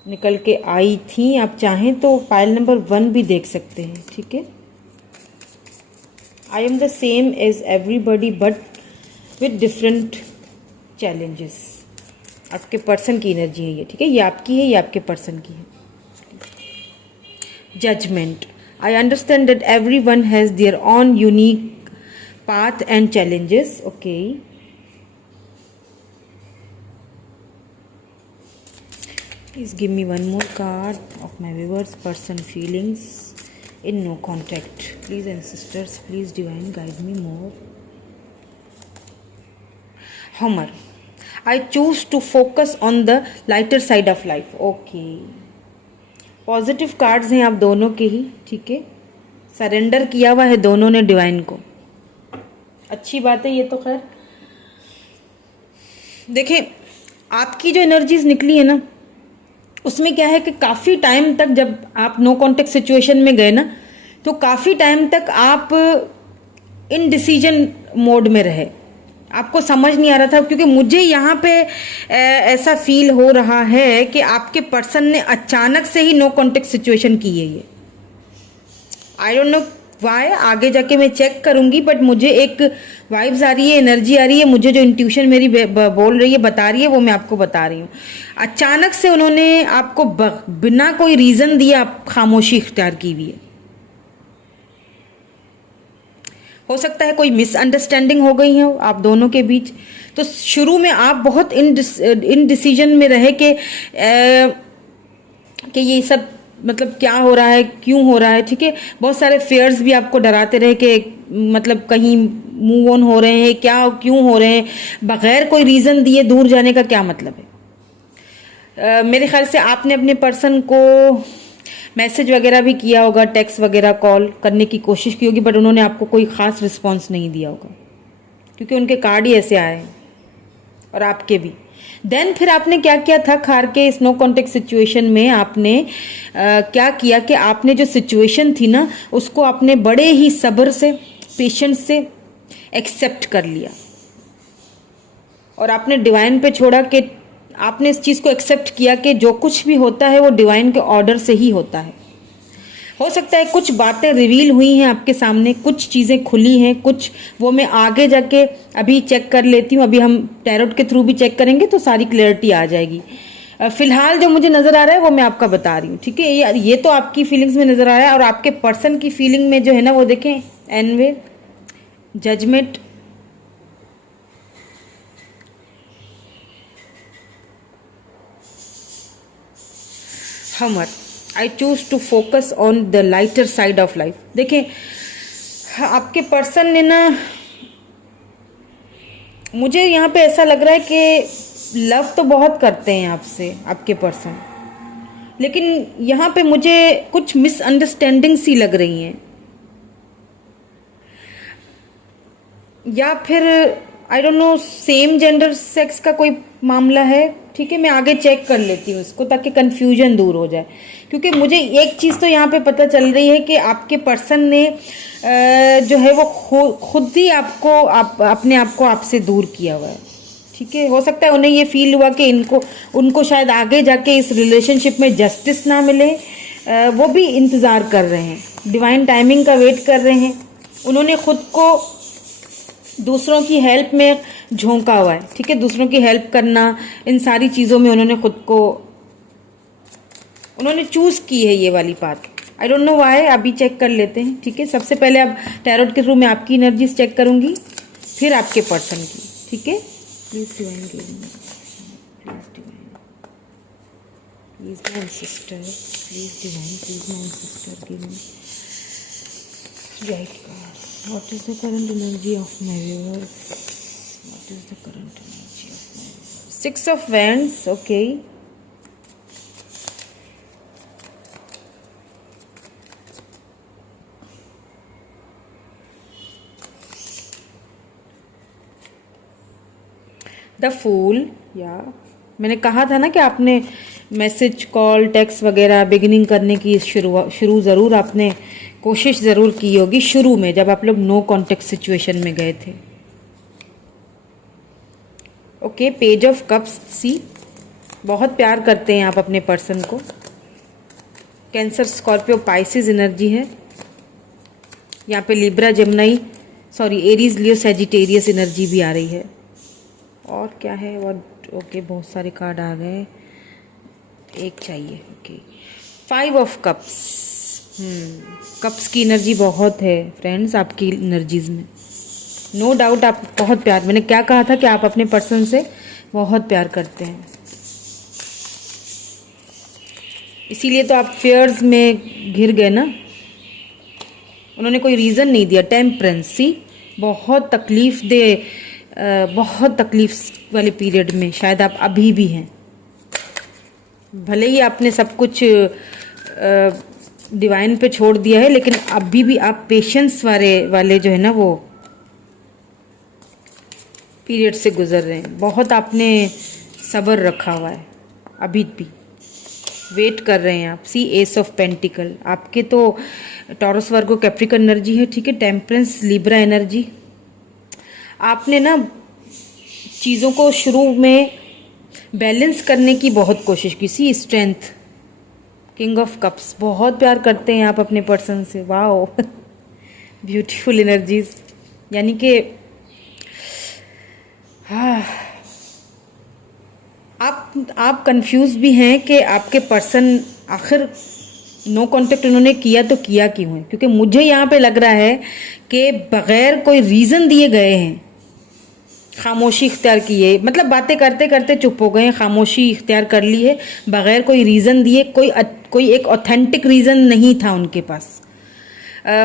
निकल के आई थी। आप चाहें तो पाइल नंबर 1 भी देख सकते हैं, ठीक है। I am the same as everybody but with different challenges. आपके पर्सन की एनर्जी है ये, ठीक है। ये आपकी है, ये आपके पर्सन की है। Judgement. I understand that everyone has their own unique path and challenges. Okay, please give me one more card of my viewers person feelings in no contact. Please ancestors, please divine guide me more. Homer. I choose to focus on the lighter side of life. Okay. Positive cards हैं आप दोनों के ही, ठीक है। सरेंडर किया हुआ है दोनों ने डिवाइन को, अच्छी बात है ये तो। खैर देखें, आपकी जो एनर्जीज निकली है ना उसमें क्या है कि काफ़ी टाइम तक जब आप नो कॉन्टेक्ट सिचुएशन में गए ना तो काफ़ी टाइम तक आप इनडिसीजन मोड में रहे। आपको समझ नहीं आ रहा था, क्योंकि मुझे यहाँ पे ऐसा फील हो रहा है कि आपके पर्सन ने अचानक से ही नो कॉन्टेक्ट सिचुएशन की है ये। आई डोंट नो वाई, आगे जाके मैं चेक करूंगी, बट मुझे एक वाइब्स आ रही है, एनर्जी आ रही है। मुझे जो इंट्यूशन मेरी बोल रही है, बता रही है, वो मैं आपको बता रही हूँ। अचानक से उन्होंने आपको बिना कोई रीज़न दिए आप खामोशी इख्तियार की हुई है। हो सकता है कोई मिसअंडरस्टैंडिंग हो गई है आप दोनों के बीच। तो शुरू में आप बहुत इनडिसीजन में रहे कि ये सब मतलब क्या हो रहा है, क्यों हो रहा है, ठीक है। बहुत सारे फेयर्स भी आपको डराते रहे कि मतलब कहीं मूव ऑन हो रहे हैं, क्या क्यों हो रहे हैं, बगैर कोई रीज़न दिए दूर जाने का क्या मतलब है। मेरे ख्याल से आपने अपने पर्सन को मैसेज वगैरह भी किया होगा, टेक्स्ट वगैरह कॉल करने की कोशिश की होगी, बट उन्होंने आपको कोई ख़ास रिस्पांस नहीं दिया होगा, क्योंकि उनके कार्ड ही ऐसे आए हैं और आपके भी। देन फिर आपने क्या किया था, खार के इस नो कॉन्टेक्ट सिचुएशन में आपने क्या किया कि आपने जो सिचुएशन थी ना उसको आपने बड़े ही सब्र से, पेशेंस से एक्सेप्ट कर लिया और आपने डिवाइन पे छोड़ा कि आपने इस चीज़ को एक्सेप्ट किया कि जो कुछ भी होता है वो डिवाइन के ऑर्डर से ही होता है। हो सकता है कुछ बातें रिवील हुई हैं आपके सामने, कुछ चीज़ें खुली हैं, कुछ वो मैं आगे जाके अभी चेक कर लेती हूँ। अभी हम टैरोट के थ्रू भी चेक करेंगे तो सारी क्लैरिटी आ जाएगी। फिलहाल जो मुझे नज़र आ रहा है वो मैं आपका बता रही हूँ, ठीक है। ये तो आपकी फीलिंग्स में नज़र आ रहा है, और आपके पर्सन की फीलिंग में जो है ना वो देखें, anyway, judgement, humour. I choose to focus on the lighter side of life. देखें, आपके पर्सन ने ना, मुझे यहाँ पे ऐसा लग रहा है कि लव तो बहुत करते हैं आपसे आपके पर्सन, लेकिन यहाँ पे मुझे कुछ मिसअंडरस्टैंडिंग सी लग रही हैं, या फिर I don't know same gender sex का कोई मामला है, ठीक है। मैं आगे चेक कर लेती हूँ इसको ताकि कंफ्यूजन दूर हो जाए, क्योंकि मुझे एक चीज़ तो यहाँ पे पता चल रही है कि आपके पर्सन ने जो है वो खुद ही अपने आप को आपसे दूर किया हुआ है, ठीक है। हो सकता है उन्हें ये फील हुआ कि उनको शायद आगे जाके इस रिलेशनशिप में जस्टिस ना मिले, वो भी इंतज़ार कर रहे हैं, डिवाइन टाइमिंग का वेट कर रहे हैं। उन्होंने खुद को दूसरों की हेल्प में झोंका हुआ है, ठीक है। दूसरों की हेल्प करना, इन सारी चीज़ों में उन्होंने चूज़ की है ये वाली बात। आई डोंट नो व्हाई, अभी चेक कर लेते हैं, ठीक है। सबसे पहले अब टैरोट के थ्रू मैं आपकी एनर्जीज चेक करूंगी, फिर आपके पर्सन की, ठीक है। Please divine give me, please divine, please my sister, please divine, please my sister give me right card. What is the current energy of my viewers, what is the current energy of my viewers. 6 of wands, okay. The fool, या मैंने कहा था ना कि आपने मैसेज, कॉल, टेक्स्ट वगैरह बिगिनिंग करने की शुरू ज़रूर आपने कोशिश ज़रूर की होगी शुरू में, जब आप लोग नो कॉन्टेक्ट सिचुएशन में गए थे। ओके, पेज ऑफ कप्स, सी बहुत प्यार करते हैं आप अपने पर्सन को। कैंसर, स्कॉर्पियो, पाइसिस एनर्जी है यहाँ पे। लिब्रा, जेमिनी, सॉरी एरीज, लियो, सैजिटेरियस एनर्जी भी आ रही है। और क्या है, और ओके बहुत सारे कार्ड आ गए, एक चाहिए, ओके। 5 ऑफ कप्स, कप्स की एनर्जी बहुत है फ्रेंड्स आपकी एनर्जीज में। नो डाउट आप बहुत प्यार, मैंने क्या कहा था कि आप अपने पर्सन से बहुत प्यार करते हैं, इसीलिए तो आप फेयर्स में घिर गए ना। उन्होंने कोई रीज़न नहीं दिया। टेम्परेंस, सी बहुत तकलीफ वाले पीरियड में शायद आप अभी भी हैं। भले ही आपने सब कुछ डिवाइन पे छोड़ दिया है, लेकिन अभी भी आप पेशेंस वाले जो है ना वो पीरियड से गुजर रहे हैं। बहुत आपने सब्र रखा हुआ है, अभी भी वेट कर रहे हैं आप। सी एस ऑफ पेंटिकल, आपके तो टॉरस, वर्गो, कैप्रिकॉर्न एनर्जी है, ठीक है। Temperance, Libra energy. आपने ना चीज़ों को शुरू में बैलेंस करने की बहुत कोशिश की। सी स्ट्रेंथ, किंग ऑफ कप्स, बहुत प्यार करते हैं आप अपने पर्सन से। वाओ ब्यूटीफुल एनर्जीज, यानी कि आप कंफ्यूज भी हैं कि आपके पर्सन आखिर नो कॉन्टेक्ट उन्होंने किया तो किया क्यों है, क्योंकि मुझे यहाँ पे लग रहा है कि बगैर कोई रीज़न दिए गए हैं, खामोशी इख्तियार की है। मतलब बातें करते करते चुप हो गए हैं, खामोशी इख्तियार कर ली है बगैर कोई रीज़न दिए। कोई एक ऑथेंटिक रीज़न नहीं था उनके पास।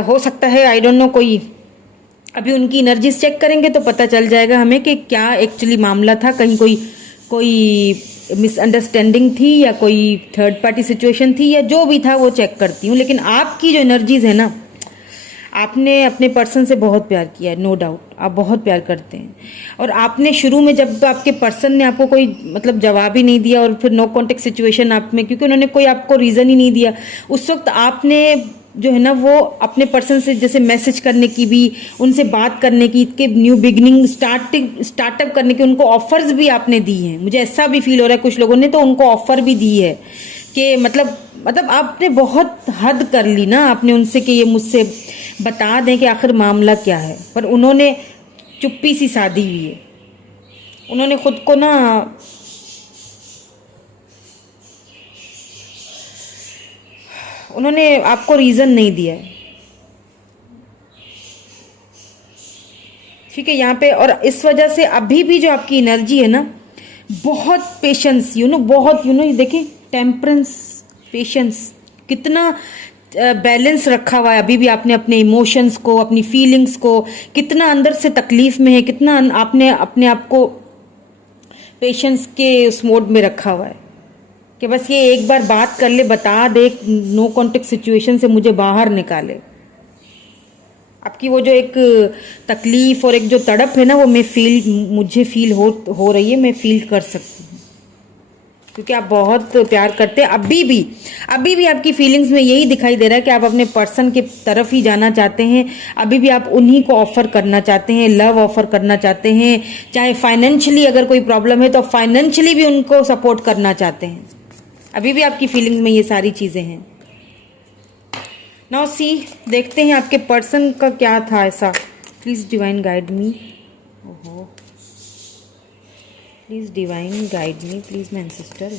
हो सकता है, आई डोंट नो, कोई अभी उनकी एनर्जीज चेक करेंगे तो पता चल जाएगा हमें कि क्या एक्चुअली मामला था। कहीं कोई मिसअंडरस्टैंडिंग थी या कोई थर्ड पार्टी सिचुएशन थी, या जो भी था वो चेक करती हूँ। लेकिन आपकी जो एनर्जीज है ना, आपने अपने पर्सन से बहुत प्यार किया है, नो डाउट आप बहुत प्यार करते हैं। और आपने शुरू में जब आपके पर्सन ने आपको कोई मतलब जवाब ही नहीं दिया, और फिर नो कॉन्टेक्ट सिचुएशन आप में, क्योंकि उन्होंने कोई आपको रीज़न ही नहीं दिया, उस वक्त आपने जो है ना वो अपने पर्सन से जैसे मैसेज करने की भी, उनसे बात करने की, के न्यू बिगनिंग स्टार्टअप करने की उनको ऑफर्स भी आपने दी हैं। मुझे ऐसा भी फील हो रहा है कुछ लोगों ने तो उनको ऑफर भी दी है कि मतलब आपने बहुत हद कर ली ना, आपने उनसे कि ये मुझसे बता दें कि आखिर मामला क्या है, पर उन्होंने चुप्पी सी साधी हुई है। उन्होंने खुद को ना उन्होंने आपको रीज़न नहीं दिया है, ठीक है यहाँ पे। और इस वजह से अभी भी जो आपकी एनर्जी है ना, बहुत पेशेंस, बहुत देखिए टेम्परेंस, पेशेंस, कितना बैलेंस रखा हुआ है अभी भी आपने अपने इमोशंस को, अपनी फीलिंग्स को। कितना अंदर से तकलीफ में है, कितना आपने अपने आप को पेशेंस के उस मोड में रखा हुआ है कि बस ये एक बार बात कर ले, बता दे, नो कॉन्टेक्ट सिचुएशन से मुझे बाहर निकाले। आपकी वो जो एक तकलीफ और एक जो तड़प है ना, वो मुझे फील हो रही है, मैं फील कर सकती हूँ, क्योंकि आप बहुत प्यार करते हैं। अभी भी आपकी फीलिंग्स में यही दिखाई दे रहा है कि आप अपने पर्सन के तरफ ही जाना चाहते हैं। अभी भी आप उन्हीं को ऑफर करना चाहते हैं, लव ऑफर करना चाहते हैं। चाहे फाइनेंशियली अगर कोई प्रॉब्लम है तो फाइनेंशियली भी उनको सपोर्ट करना चाहते हैं। अभी भी आपकी फीलिंग्स में ये सारी चीजें हैं। नाउ सी, देखते हैं आपके पर्सन का क्या था ऐसा। Please divine guide me. ओहो, please divine guide me, please my ancestor,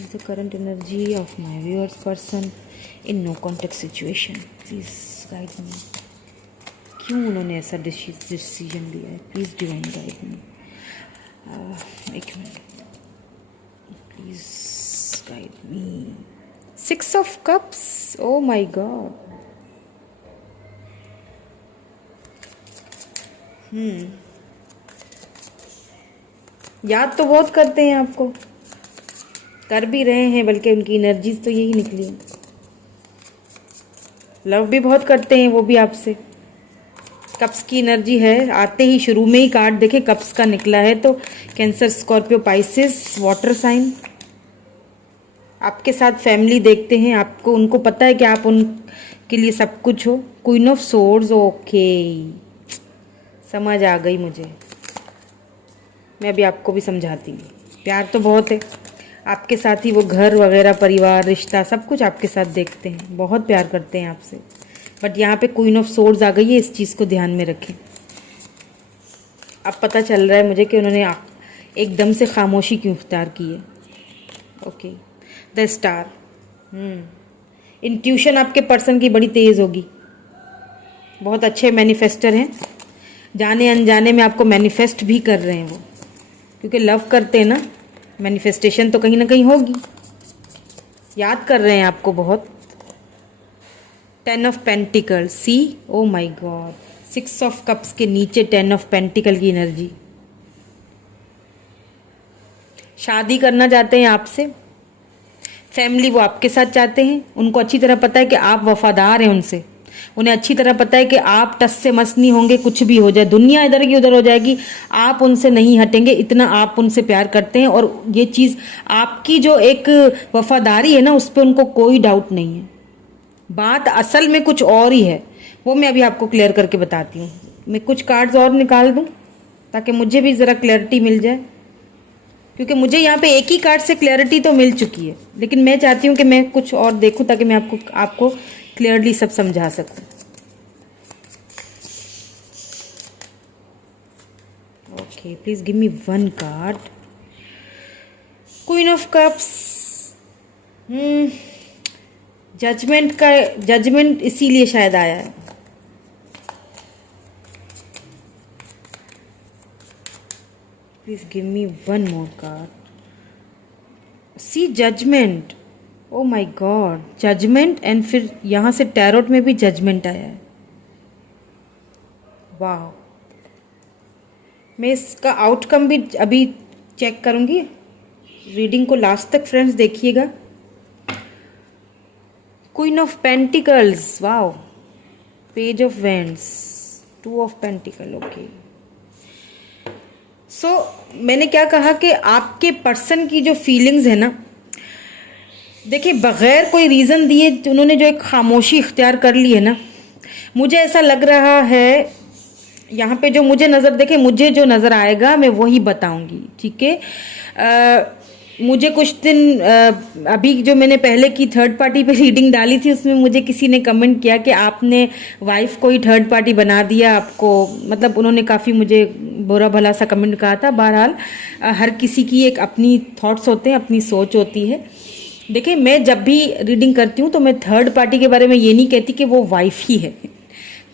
is the current energy of my viewers person in no contact situation, please guide me. क्यों उन्होंने ऐसा डिसीजन लिया है? Please divine guide me. एक minute, please guide me. 6 of Cups, oh my God। याद तो बहुत करते हैं आपको, कर भी रहे हैं, बल्कि उनकी एनर्जीज तो यही निकली है। लव भी बहुत करते हैं वो भी आपसे। कप्स की एनर्जी है, आते ही शुरू में ही कार्ड देखे कप्स का निकला है, तो Cancer, Scorpio, Pisces, water sign. आपके साथ फैमिली देखते हैं, आपको उनको पता है कि आप उनके लिए सब कुछ हो। क्वीन ऑफ सोर्ड्स, ओके, समझ आ गई मुझे। मैं अभी आपको भी समझाती हूँ। प्यार तो बहुत है आपके साथ ही, वो घर वगैरह, परिवार, रिश्ता, सब कुछ आपके साथ देखते हैं, बहुत प्यार करते हैं आपसे। बट यहाँ पे क्वीन ऑफ सोर्ड्स आ गई है, इस चीज़ को ध्यान में रखें। अब पता चल रहा है मुझे कि उन्होंने एकदम से खामोशी क्यों इख्तियार की है। Okay, the star. इंट्यूशन आपके पर्सन की बड़ी तेज होगी, बहुत अच्छे मैनिफेस्टर हैं, जाने अनजाने में आपको मैनिफेस्ट भी कर रहे हैं वो, क्योंकि लव करते हैं ना, मैनिफेस्टेशन तो कहीं ना कहीं होगी। याद कर रहे हैं आपको बहुत। 10 of Pentacles, see, oh my God. 6 of Cups के नीचे 10 of Pentacles की एनर्जी। शादी करना चाहते हैं आपसे, फैमिली वो आपके साथ चाहते हैं। उनको अच्छी तरह पता है कि आप वफादार हैं उनसे, उन्हें अच्छी तरह पता है कि आप टस से मस नहीं होंगे, कुछ भी हो जाए, दुनिया इधर की उधर हो जाएगी, आप उनसे नहीं हटेंगे, इतना आप उनसे प्यार करते हैं। और ये चीज़ आपकी जो एक वफादारी है ना, उस पर उनको कोई डाउट नहीं है। बात असल में कुछ और ही है, वो मैं अभी आपको क्लियर करके बताती हूँ। मैं कुछ कार्ड्स और निकाल दूँ ताकि मुझे भी ज़रा क्लैरिटी मिल जाए, क्योंकि मुझे यहाँ पे एक ही कार्ड से क्लैरिटी तो मिल चुकी है, लेकिन मैं चाहती हूँ कि मैं कुछ और देखूँ ताकि मैं आपको क्लियरली सब समझा सकूँ। Okay, please give me 1 card. Queen of cups. Judgement इसीलिए शायद आया है। Please give me 1 more card. See, judgement, oh my God, judgement, and फिर यहां से टैरोट में भी जजमेंट आया है। वाह, मैं इसका आउटकम भी अभी चेक करूंगी। रीडिंग को लास्ट तक फ्रेंड्स देखिएगा। Queen of pentacles, wow, page of wands, 2 of pentacle. Okay, so मैंने क्या कहा कि आपके पर्सन की जो फीलिंग्स है ना, देखिए बगैर कोई रीज़न दिए उन्होंने जो एक खामोशी इख्तियार कर ली है ना, मुझे ऐसा लग रहा है यहाँ पे जो मुझे जो नज़र आएगा मैं वही बताऊंगी, ठीक है। मुझे कुछ दिन अभी जो मैंने पहले की थर्ड पार्टी पे रीडिंग डाली थी, उसमें मुझे किसी ने कमेंट किया कि आपने वाइफ को ही थर्ड पार्टी बना दिया आपको, मतलब उन्होंने काफ़ी मुझे बुरा भला सा कमेंट कहा था। बहरहाल हर किसी की एक अपनी थॉट्स होते हैं, अपनी सोच होती है। देखिए, मैं जब भी रीडिंग करती हूँ तो मैं थर्ड पार्टी के बारे में ये नहीं कहती कि वो वाइफ ही है।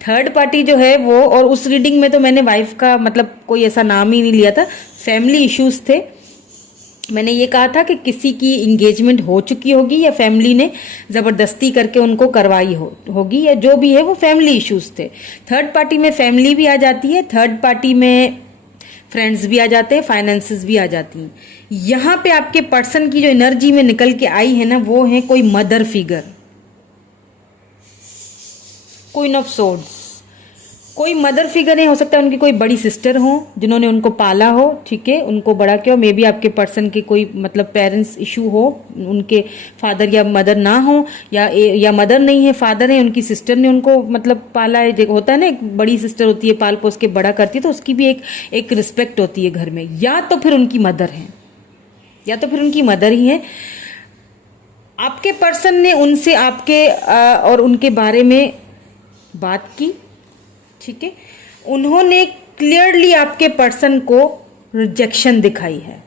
थर्ड पार्टी जो है वो, और उस रीडिंग में तो मैंने वाइफ का मतलब कोई ऐसा नाम ही नहीं लिया था, फैमिली इश्यूज थे। मैंने ये कहा था कि किसी की इंगेजमेंट हो चुकी होगी या फैमिली ने ज़बरदस्ती करके उनको करवाई होगी, या जो भी है वो फैमिली इश्यूज थे। थर्ड पार्टी में फैमिली भी आ जाती है, थर्ड पार्टी में फ्रेंड्स भी आ जाते हैं, फाइनेंसेस भी आ जाती हैं। यहाँ पे आपके पर्सन की जो एनर्जी में निकल के आई है ना, वो है कोई mother figure, queen of swords. कोई मदर फिगर है, हो सकता है उनकी कोई बड़ी सिस्टर हो जिन्होंने उनको पाला हो, ठीक है, उनको बड़ा किया हो। मे बी आपके पर्सन के कोई मतलब पेरेंट्स इशू हो, उनके फादर या मदर ना हो, या मदर नहीं है फादर है, उनकी सिस्टर ने उनको मतलब पाला है। होता है ना, एक बड़ी सिस्टर होती है पाल पोस के बड़ा करती है, तो उसकी भी एक रिस्पेक्ट होती है घर में। या तो फिर उनकी मदर है, या तो फिर उनकी मदर ही है। आपके पर्सन ने उनसे आपके और उनके बारे में बात की, ठीक है, उन्होंने क्लियरली आपके पर्सन को रिजेक्शन दिखाई है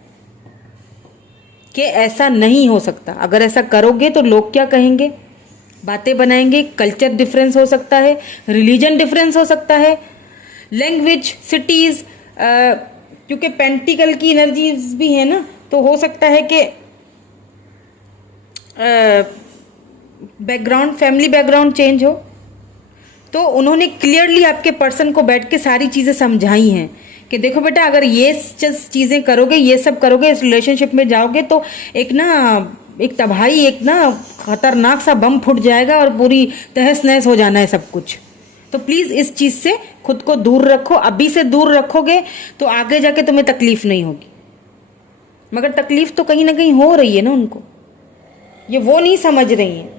कि ऐसा नहीं हो सकता, अगर ऐसा करोगे तो लोग क्या कहेंगे, बातें बनाएंगे। कल्चर डिफरेंस हो सकता है, रिलीजन डिफरेंस हो सकता है, लैंग्वेज, सिटीज, क्योंकि पेंटिकल की एनर्जीज भी है ना, तो हो सकता है कि बैकग्राउंड, फैमिली बैकग्राउंड चेंज हो। तो उन्होंने क्लियरली आपके पर्सन को बैठ के सारी चीजें समझाई हैं कि देखो बेटा, अगर ये चीजें करोगे, ये सब करोगे, इस रिलेशनशिप में जाओगे तो एक तबाही, एक ना खतरनाक सा बम फूट जाएगा और पूरी तहस नहस हो जाना है सब कुछ। तो प्लीज इस चीज से खुद को दूर रखो। अभी से दूर रखोगे तो आगे जाके तुम्हें तकलीफ नहीं होगी। मगर तकलीफ तो कहीं ना कहीं हो रही है ना उनको, ये वो नहीं समझ रही है,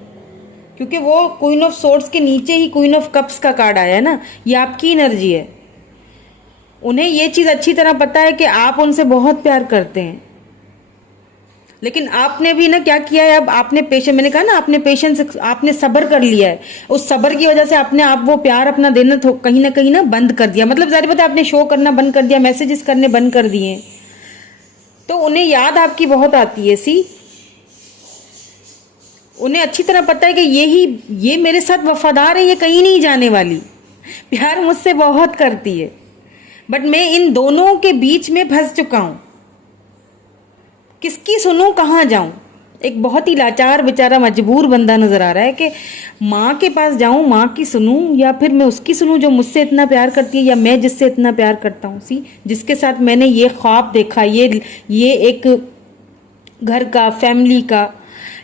क्योंकि वो क्वीन ऑफ सोर्ड्स के नीचे ही क्वीन ऑफ कप्स का कार्ड आया है ना, ये आपकी एनर्जी है। उन्हें ये चीज अच्छी तरह पता है कि आप उनसे बहुत प्यार करते हैं, लेकिन आपने भी ना क्या किया है, अब आपने पेशेंस, मैंने कहा ना, आपने पेशेंस, आपने सब्र कर लिया है। उस सब्र की वजह से आपने आप वो प्यार अपना देना कहीं ना बंद कर दिया। मतलब जाहिर बात है, आपने शो करना बंद कर दिया, मैसेजेस करने बंद कर दिए। तो उन्हें याद आपकी बहुत आती है। सी, उन्हें अच्छी तरह पता है कि ये मेरे साथ वफादार है, ये कहीं नहीं जाने वाली, प्यार मुझसे बहुत करती है, बट मैं इन दोनों के बीच में फंस चुका हूं, किसकी सुनूं, कहां जाऊं। एक बहुत ही लाचार बेचारा मजबूर बंदा नजर आ रहा है कि माँ के पास जाऊं, माँ की सुनूं, या फिर मैं उसकी सुनूं जो मुझसे इतना प्यार करती है, या मैं जिससे इतना प्यार करता हूं। सी, जिसके साथ मैंने ये ख्वाब देखा, ये एक घर का, फैमिली का,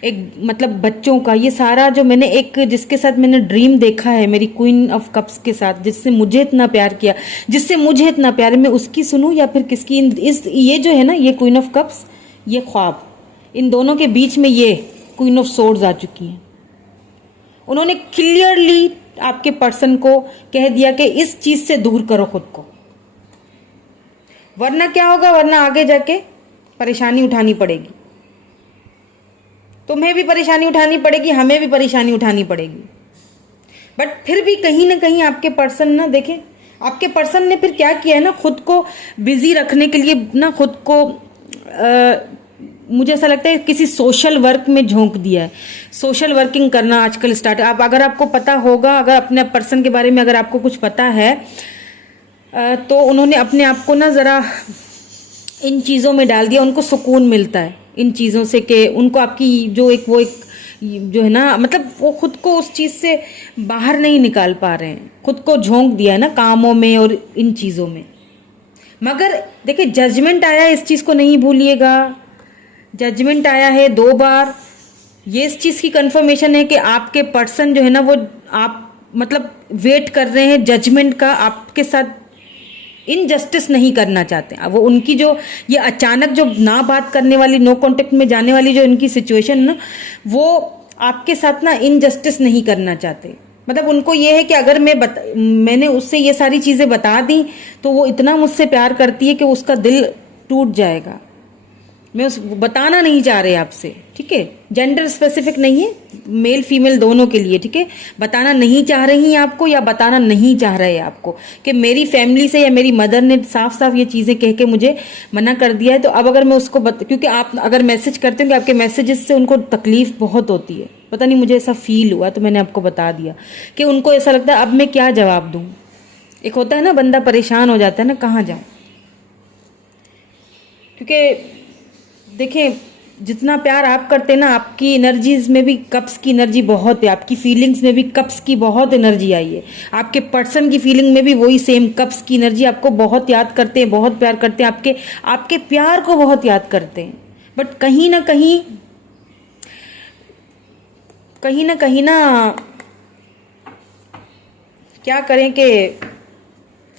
एक मतलब बच्चों का, ये सारा जो मैंने एक जिसके साथ मैंने ड्रीम देखा है, मेरी क्वीन ऑफ कप्स के साथ, जिससे मुझे इतना प्यार किया, जिससे मुझे इतना प्यार है, मैं उसकी सुनूं या फिर किसकी। ये जो है ना, ये क्वीन ऑफ कप्स, ये ख्वाब, इन दोनों के बीच में ये क्वीन ऑफ सोर्ड्स आ चुकी है। उन्होंने क्लियरली आपके पर्सन को कह दिया कि इस चीज से दूर करो खुद को, वरना क्या होगा, वरना आगे जाके परेशानी उठानी पड़ेगी। तुम्हें भी परेशानी उठानी पड़ेगी, हमें भी परेशानी उठानी पड़ेगी। बट फिर भी कहीं ना कहीं आपके पर्सन ना, देखें आपके पर्सन ने फिर क्या किया है ना, खुद को बिजी रखने के लिए ना, खुद को मुझे ऐसा लगता है किसी सोशल वर्क में झोंक दिया है। सोशल वर्किंग करना आजकल स्टार्ट, आप अगर आपको पता होगा, अगर अपने पर्सन के बारे में अगर आपको कुछ पता है, तो उन्होंने अपने आप को ना जरा इन चीज़ों में डाल दिया। उनको सुकून मिलता है इन चीज़ों से, कि उनको आपकी जो एक जो है ना, मतलब वो खुद को उस चीज़ से बाहर नहीं निकाल पा रहे हैं, खुद को झोंक दिया है ना कामों में और इन चीज़ों में। मगर देखिए, जजमेंट आया है, इस चीज़ को नहीं भूलिएगा, जजमेंट आया है 2 बार। ये इस चीज़ की कंफर्मेशन है कि आपके पर्सन जो है ना, वो आप मतलब वेट कर रहे हैं जजमेंट का, आपके साथ इनजस्टिस नहीं करना चाहते। वो उनकी जो ये अचानक जो ना बात करने वाली, नो कांटेक्ट में जाने वाली जो इनकी सिचुएशन ना, वो आपके साथ ना इनजस्टिस नहीं करना चाहते। मतलब उनको ये है कि अगर मैंने उससे ये सारी चीज़ें बता दी तो वो इतना मुझसे प्यार करती है कि उसका दिल टूट जाएगा। मैं बताना नहीं चाह रहे आपसे, ठीक है, जेंडर स्पेसिफिक नहीं है, मेल फीमेल दोनों के लिए, ठीक है। बताना नहीं चाह रही हैं आपको, या बताना नहीं चाह रहे आपको कि मेरी फैमिली से या मेरी मदर ने साफ साफ ये चीज़ें कह के मुझे मना कर दिया है। तो अब अगर मैं उसको क्योंकि आप अगर मैसेज करते हो कि आपके मैसेजेस से उनको तकलीफ बहुत होती है, पता नहीं मुझे ऐसा फील हुआ, तो मैंने आपको बता दिया कि उनको ऐसा लगता है अब मैं क्या जवाब दूँ। एक होता है ना, बंदा परेशान हो जाता है ना, कहाँ जाऊँ। क्योंकि देखिए, जितना प्यार आप करते हैं ना, आपकी एनर्जीज में भी कप्स की एनर्जी बहुत है, आपकी फीलिंग्स में भी कप्स की बहुत एनर्जी आई है, आपके पर्सन की फीलिंग में भी वही सेम कप्स की एनर्जी। आपको बहुत याद करते हैं, बहुत प्यार करते हैं, आपके प्यार को बहुत याद करते हैं। बट कहीं ना कहीं ना क्या करें कि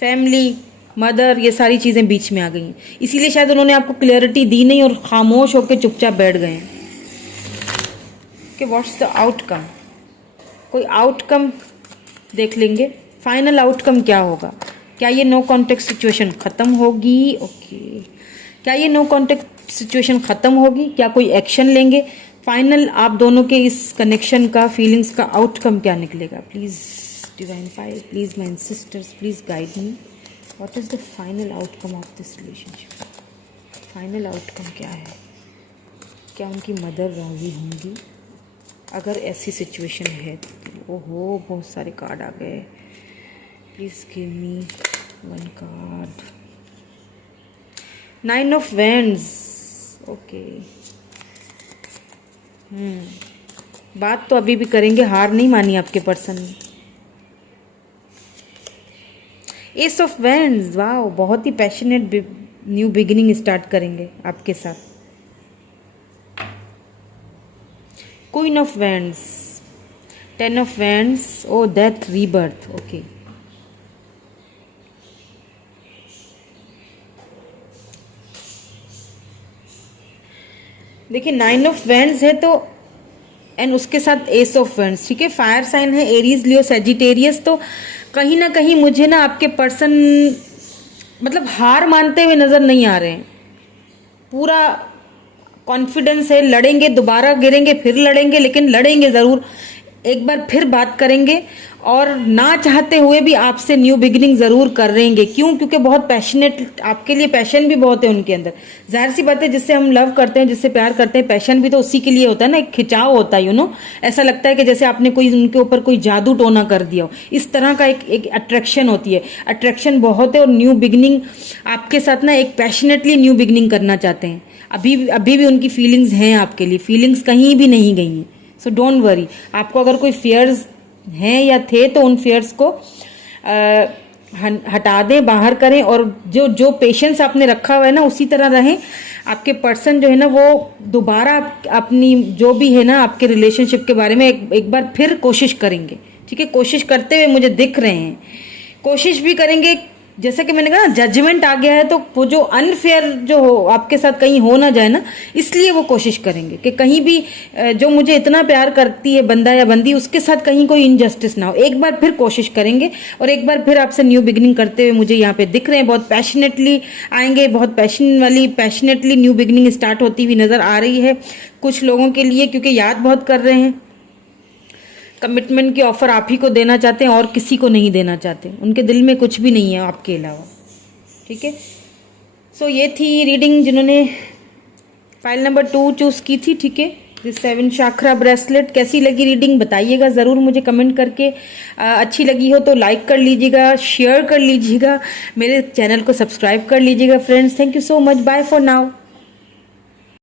फैमिली, मदर, ये सारी चीज़ें बीच में आ गई हैं। इसीलिए शायद उन्होंने आपको क्लियरिटी दी नहीं और खामोश होकर चुपचाप बैठ गए हैं कि व्हाट्स द आउटकम। कोई आउटकम देख लेंगे, फाइनल आउटकम क्या होगा। क्या ये नो कॉन्टेक्ट सिचुएशन ख़त्म होगी? ओके, क्या ये नो कॉन्टेक्ट सिचुएशन ख़त्म होगी? क्या कोई एक्शन लेंगे? फाइनल आप दोनों के इस कनेक्शन का, फीलिंग्स का आउटकम क्या निकलेगा? Please divine file, please my sister's, please guide me. What is the final outcome of this relationship? Final outcome क्या है? क्या उनकी मदर राजी होंगी अगर ऐसी सिचुएशन है तो? ओहो, बहुत सारे कार्ड आ गए। Please give me one card. 9 of wands. Okay, बात तो अभी भी करेंगे, हार नहीं मानी आपके पर्सन ने। एस ऑफ वैंड्स, वाह, बहुत ही पैशनेट न्यू बिगिनिंग स्टार्ट करेंगे आपके साथ। Queen of wands, 10 of wands, oh death, rebirth. Okay, देखिए 9 ऑफ वैंड्स है तो एंड उसके साथ एस ऑफ वैंड्स, ठीक है। फायर साइन है, एरीज, लियो, सेजिटेरियस। तो कहीं ना कहीं मुझे ना आपके पर्सन मतलब हार मानते हुए नजर नहीं आ रहे हैं। पूरा कॉन्फिडेंस है, लड़ेंगे, दोबारा गिरेंगे, फिर लड़ेंगे, लेकिन लड़ेंगे ज़रूर, एक बार फिर बात करेंगे और ना चाहते हुए भी आपसे न्यू बिगिनिंग ज़रूर करेंगे। क्यों? क्योंकि बहुत पैशनेट, आपके लिए पैशन भी बहुत है उनके अंदर। जाहिर सी बात है, जिससे हम लव करते हैं, जिससे प्यार करते हैं, पैशन भी तो उसी के लिए होता है ना, एक खिंचाव होता है, ऐसा लगता है कि जैसे आपने कोई उनके ऊपर कोई जादू टोना कर दिया हो। इस तरह का एक अट्रैक्शन होती है, अट्रैक्शन बहुत है। और न्यू बिगिनिंग आपके साथ ना एक पैशनेटली न्यू बिगिनिंग करना चाहते हैं। अभी भी उनकी फीलिंग्स हैं आपके लिए, फीलिंग्स कहीं भी नहीं गई हैं। So don't worry. आपको अगर कोई फियर्स हैं या थे तो उन फियर्स को हटा दें, बाहर करें, और जो पेशेंस आपने रखा हुआ है ना उसी तरह रहें। आपके पर्सन जो है ना वो दोबारा अपनी जो भी है ना आपके रिलेशनशिप के बारे में एक बार फिर कोशिश करेंगे, ठीक है। कोशिश करते हुए मुझे दिख रहे हैं, कोशिश भी करेंगे। जैसे कि मैंने कहा ना, जजमेंट आ गया है तो वो जो अनफेयर जो हो आपके साथ कहीं हो ना जाए ना, इसलिए वो कोशिश करेंगे कि कहीं भी जो मुझे इतना प्यार करती है बंदा या बंदी, उसके साथ कहीं कोई इनजस्टिस ना हो। एक बार फिर कोशिश करेंगे और एक बार फिर आपसे न्यू बिगिनिंग करते हुए मुझे यहाँ पे दिख रहे हैं। बहुत पैशनेटली आएंगे, बहुत पैशनेटली न्यू बिगिनिंग स्टार्ट होती हुई नजर आ रही है कुछ लोगों के लिए, क्योंकि याद बहुत कर रहे हैं। कमिटमेंट की ऑफर आप ही को देना चाहते हैं और किसी को नहीं देना चाहते। उनके दिल में कुछ भी नहीं है आपके अलावा, ठीक है। सो ये थी रीडिंग जिन्होंने फाइल नंबर 2 चूज की थी, ठीक है। This 7 chakra bracelet. कैसी लगी रीडिंग बताइएगा ज़रूर मुझे कमेंट करके। अच्छी लगी हो तो लाइक कर लीजिएगा, शेयर कर लीजिएगा, मेरे चैनल को सब्सक्राइब कर लीजिएगा friends. Thank you so much, bye for now.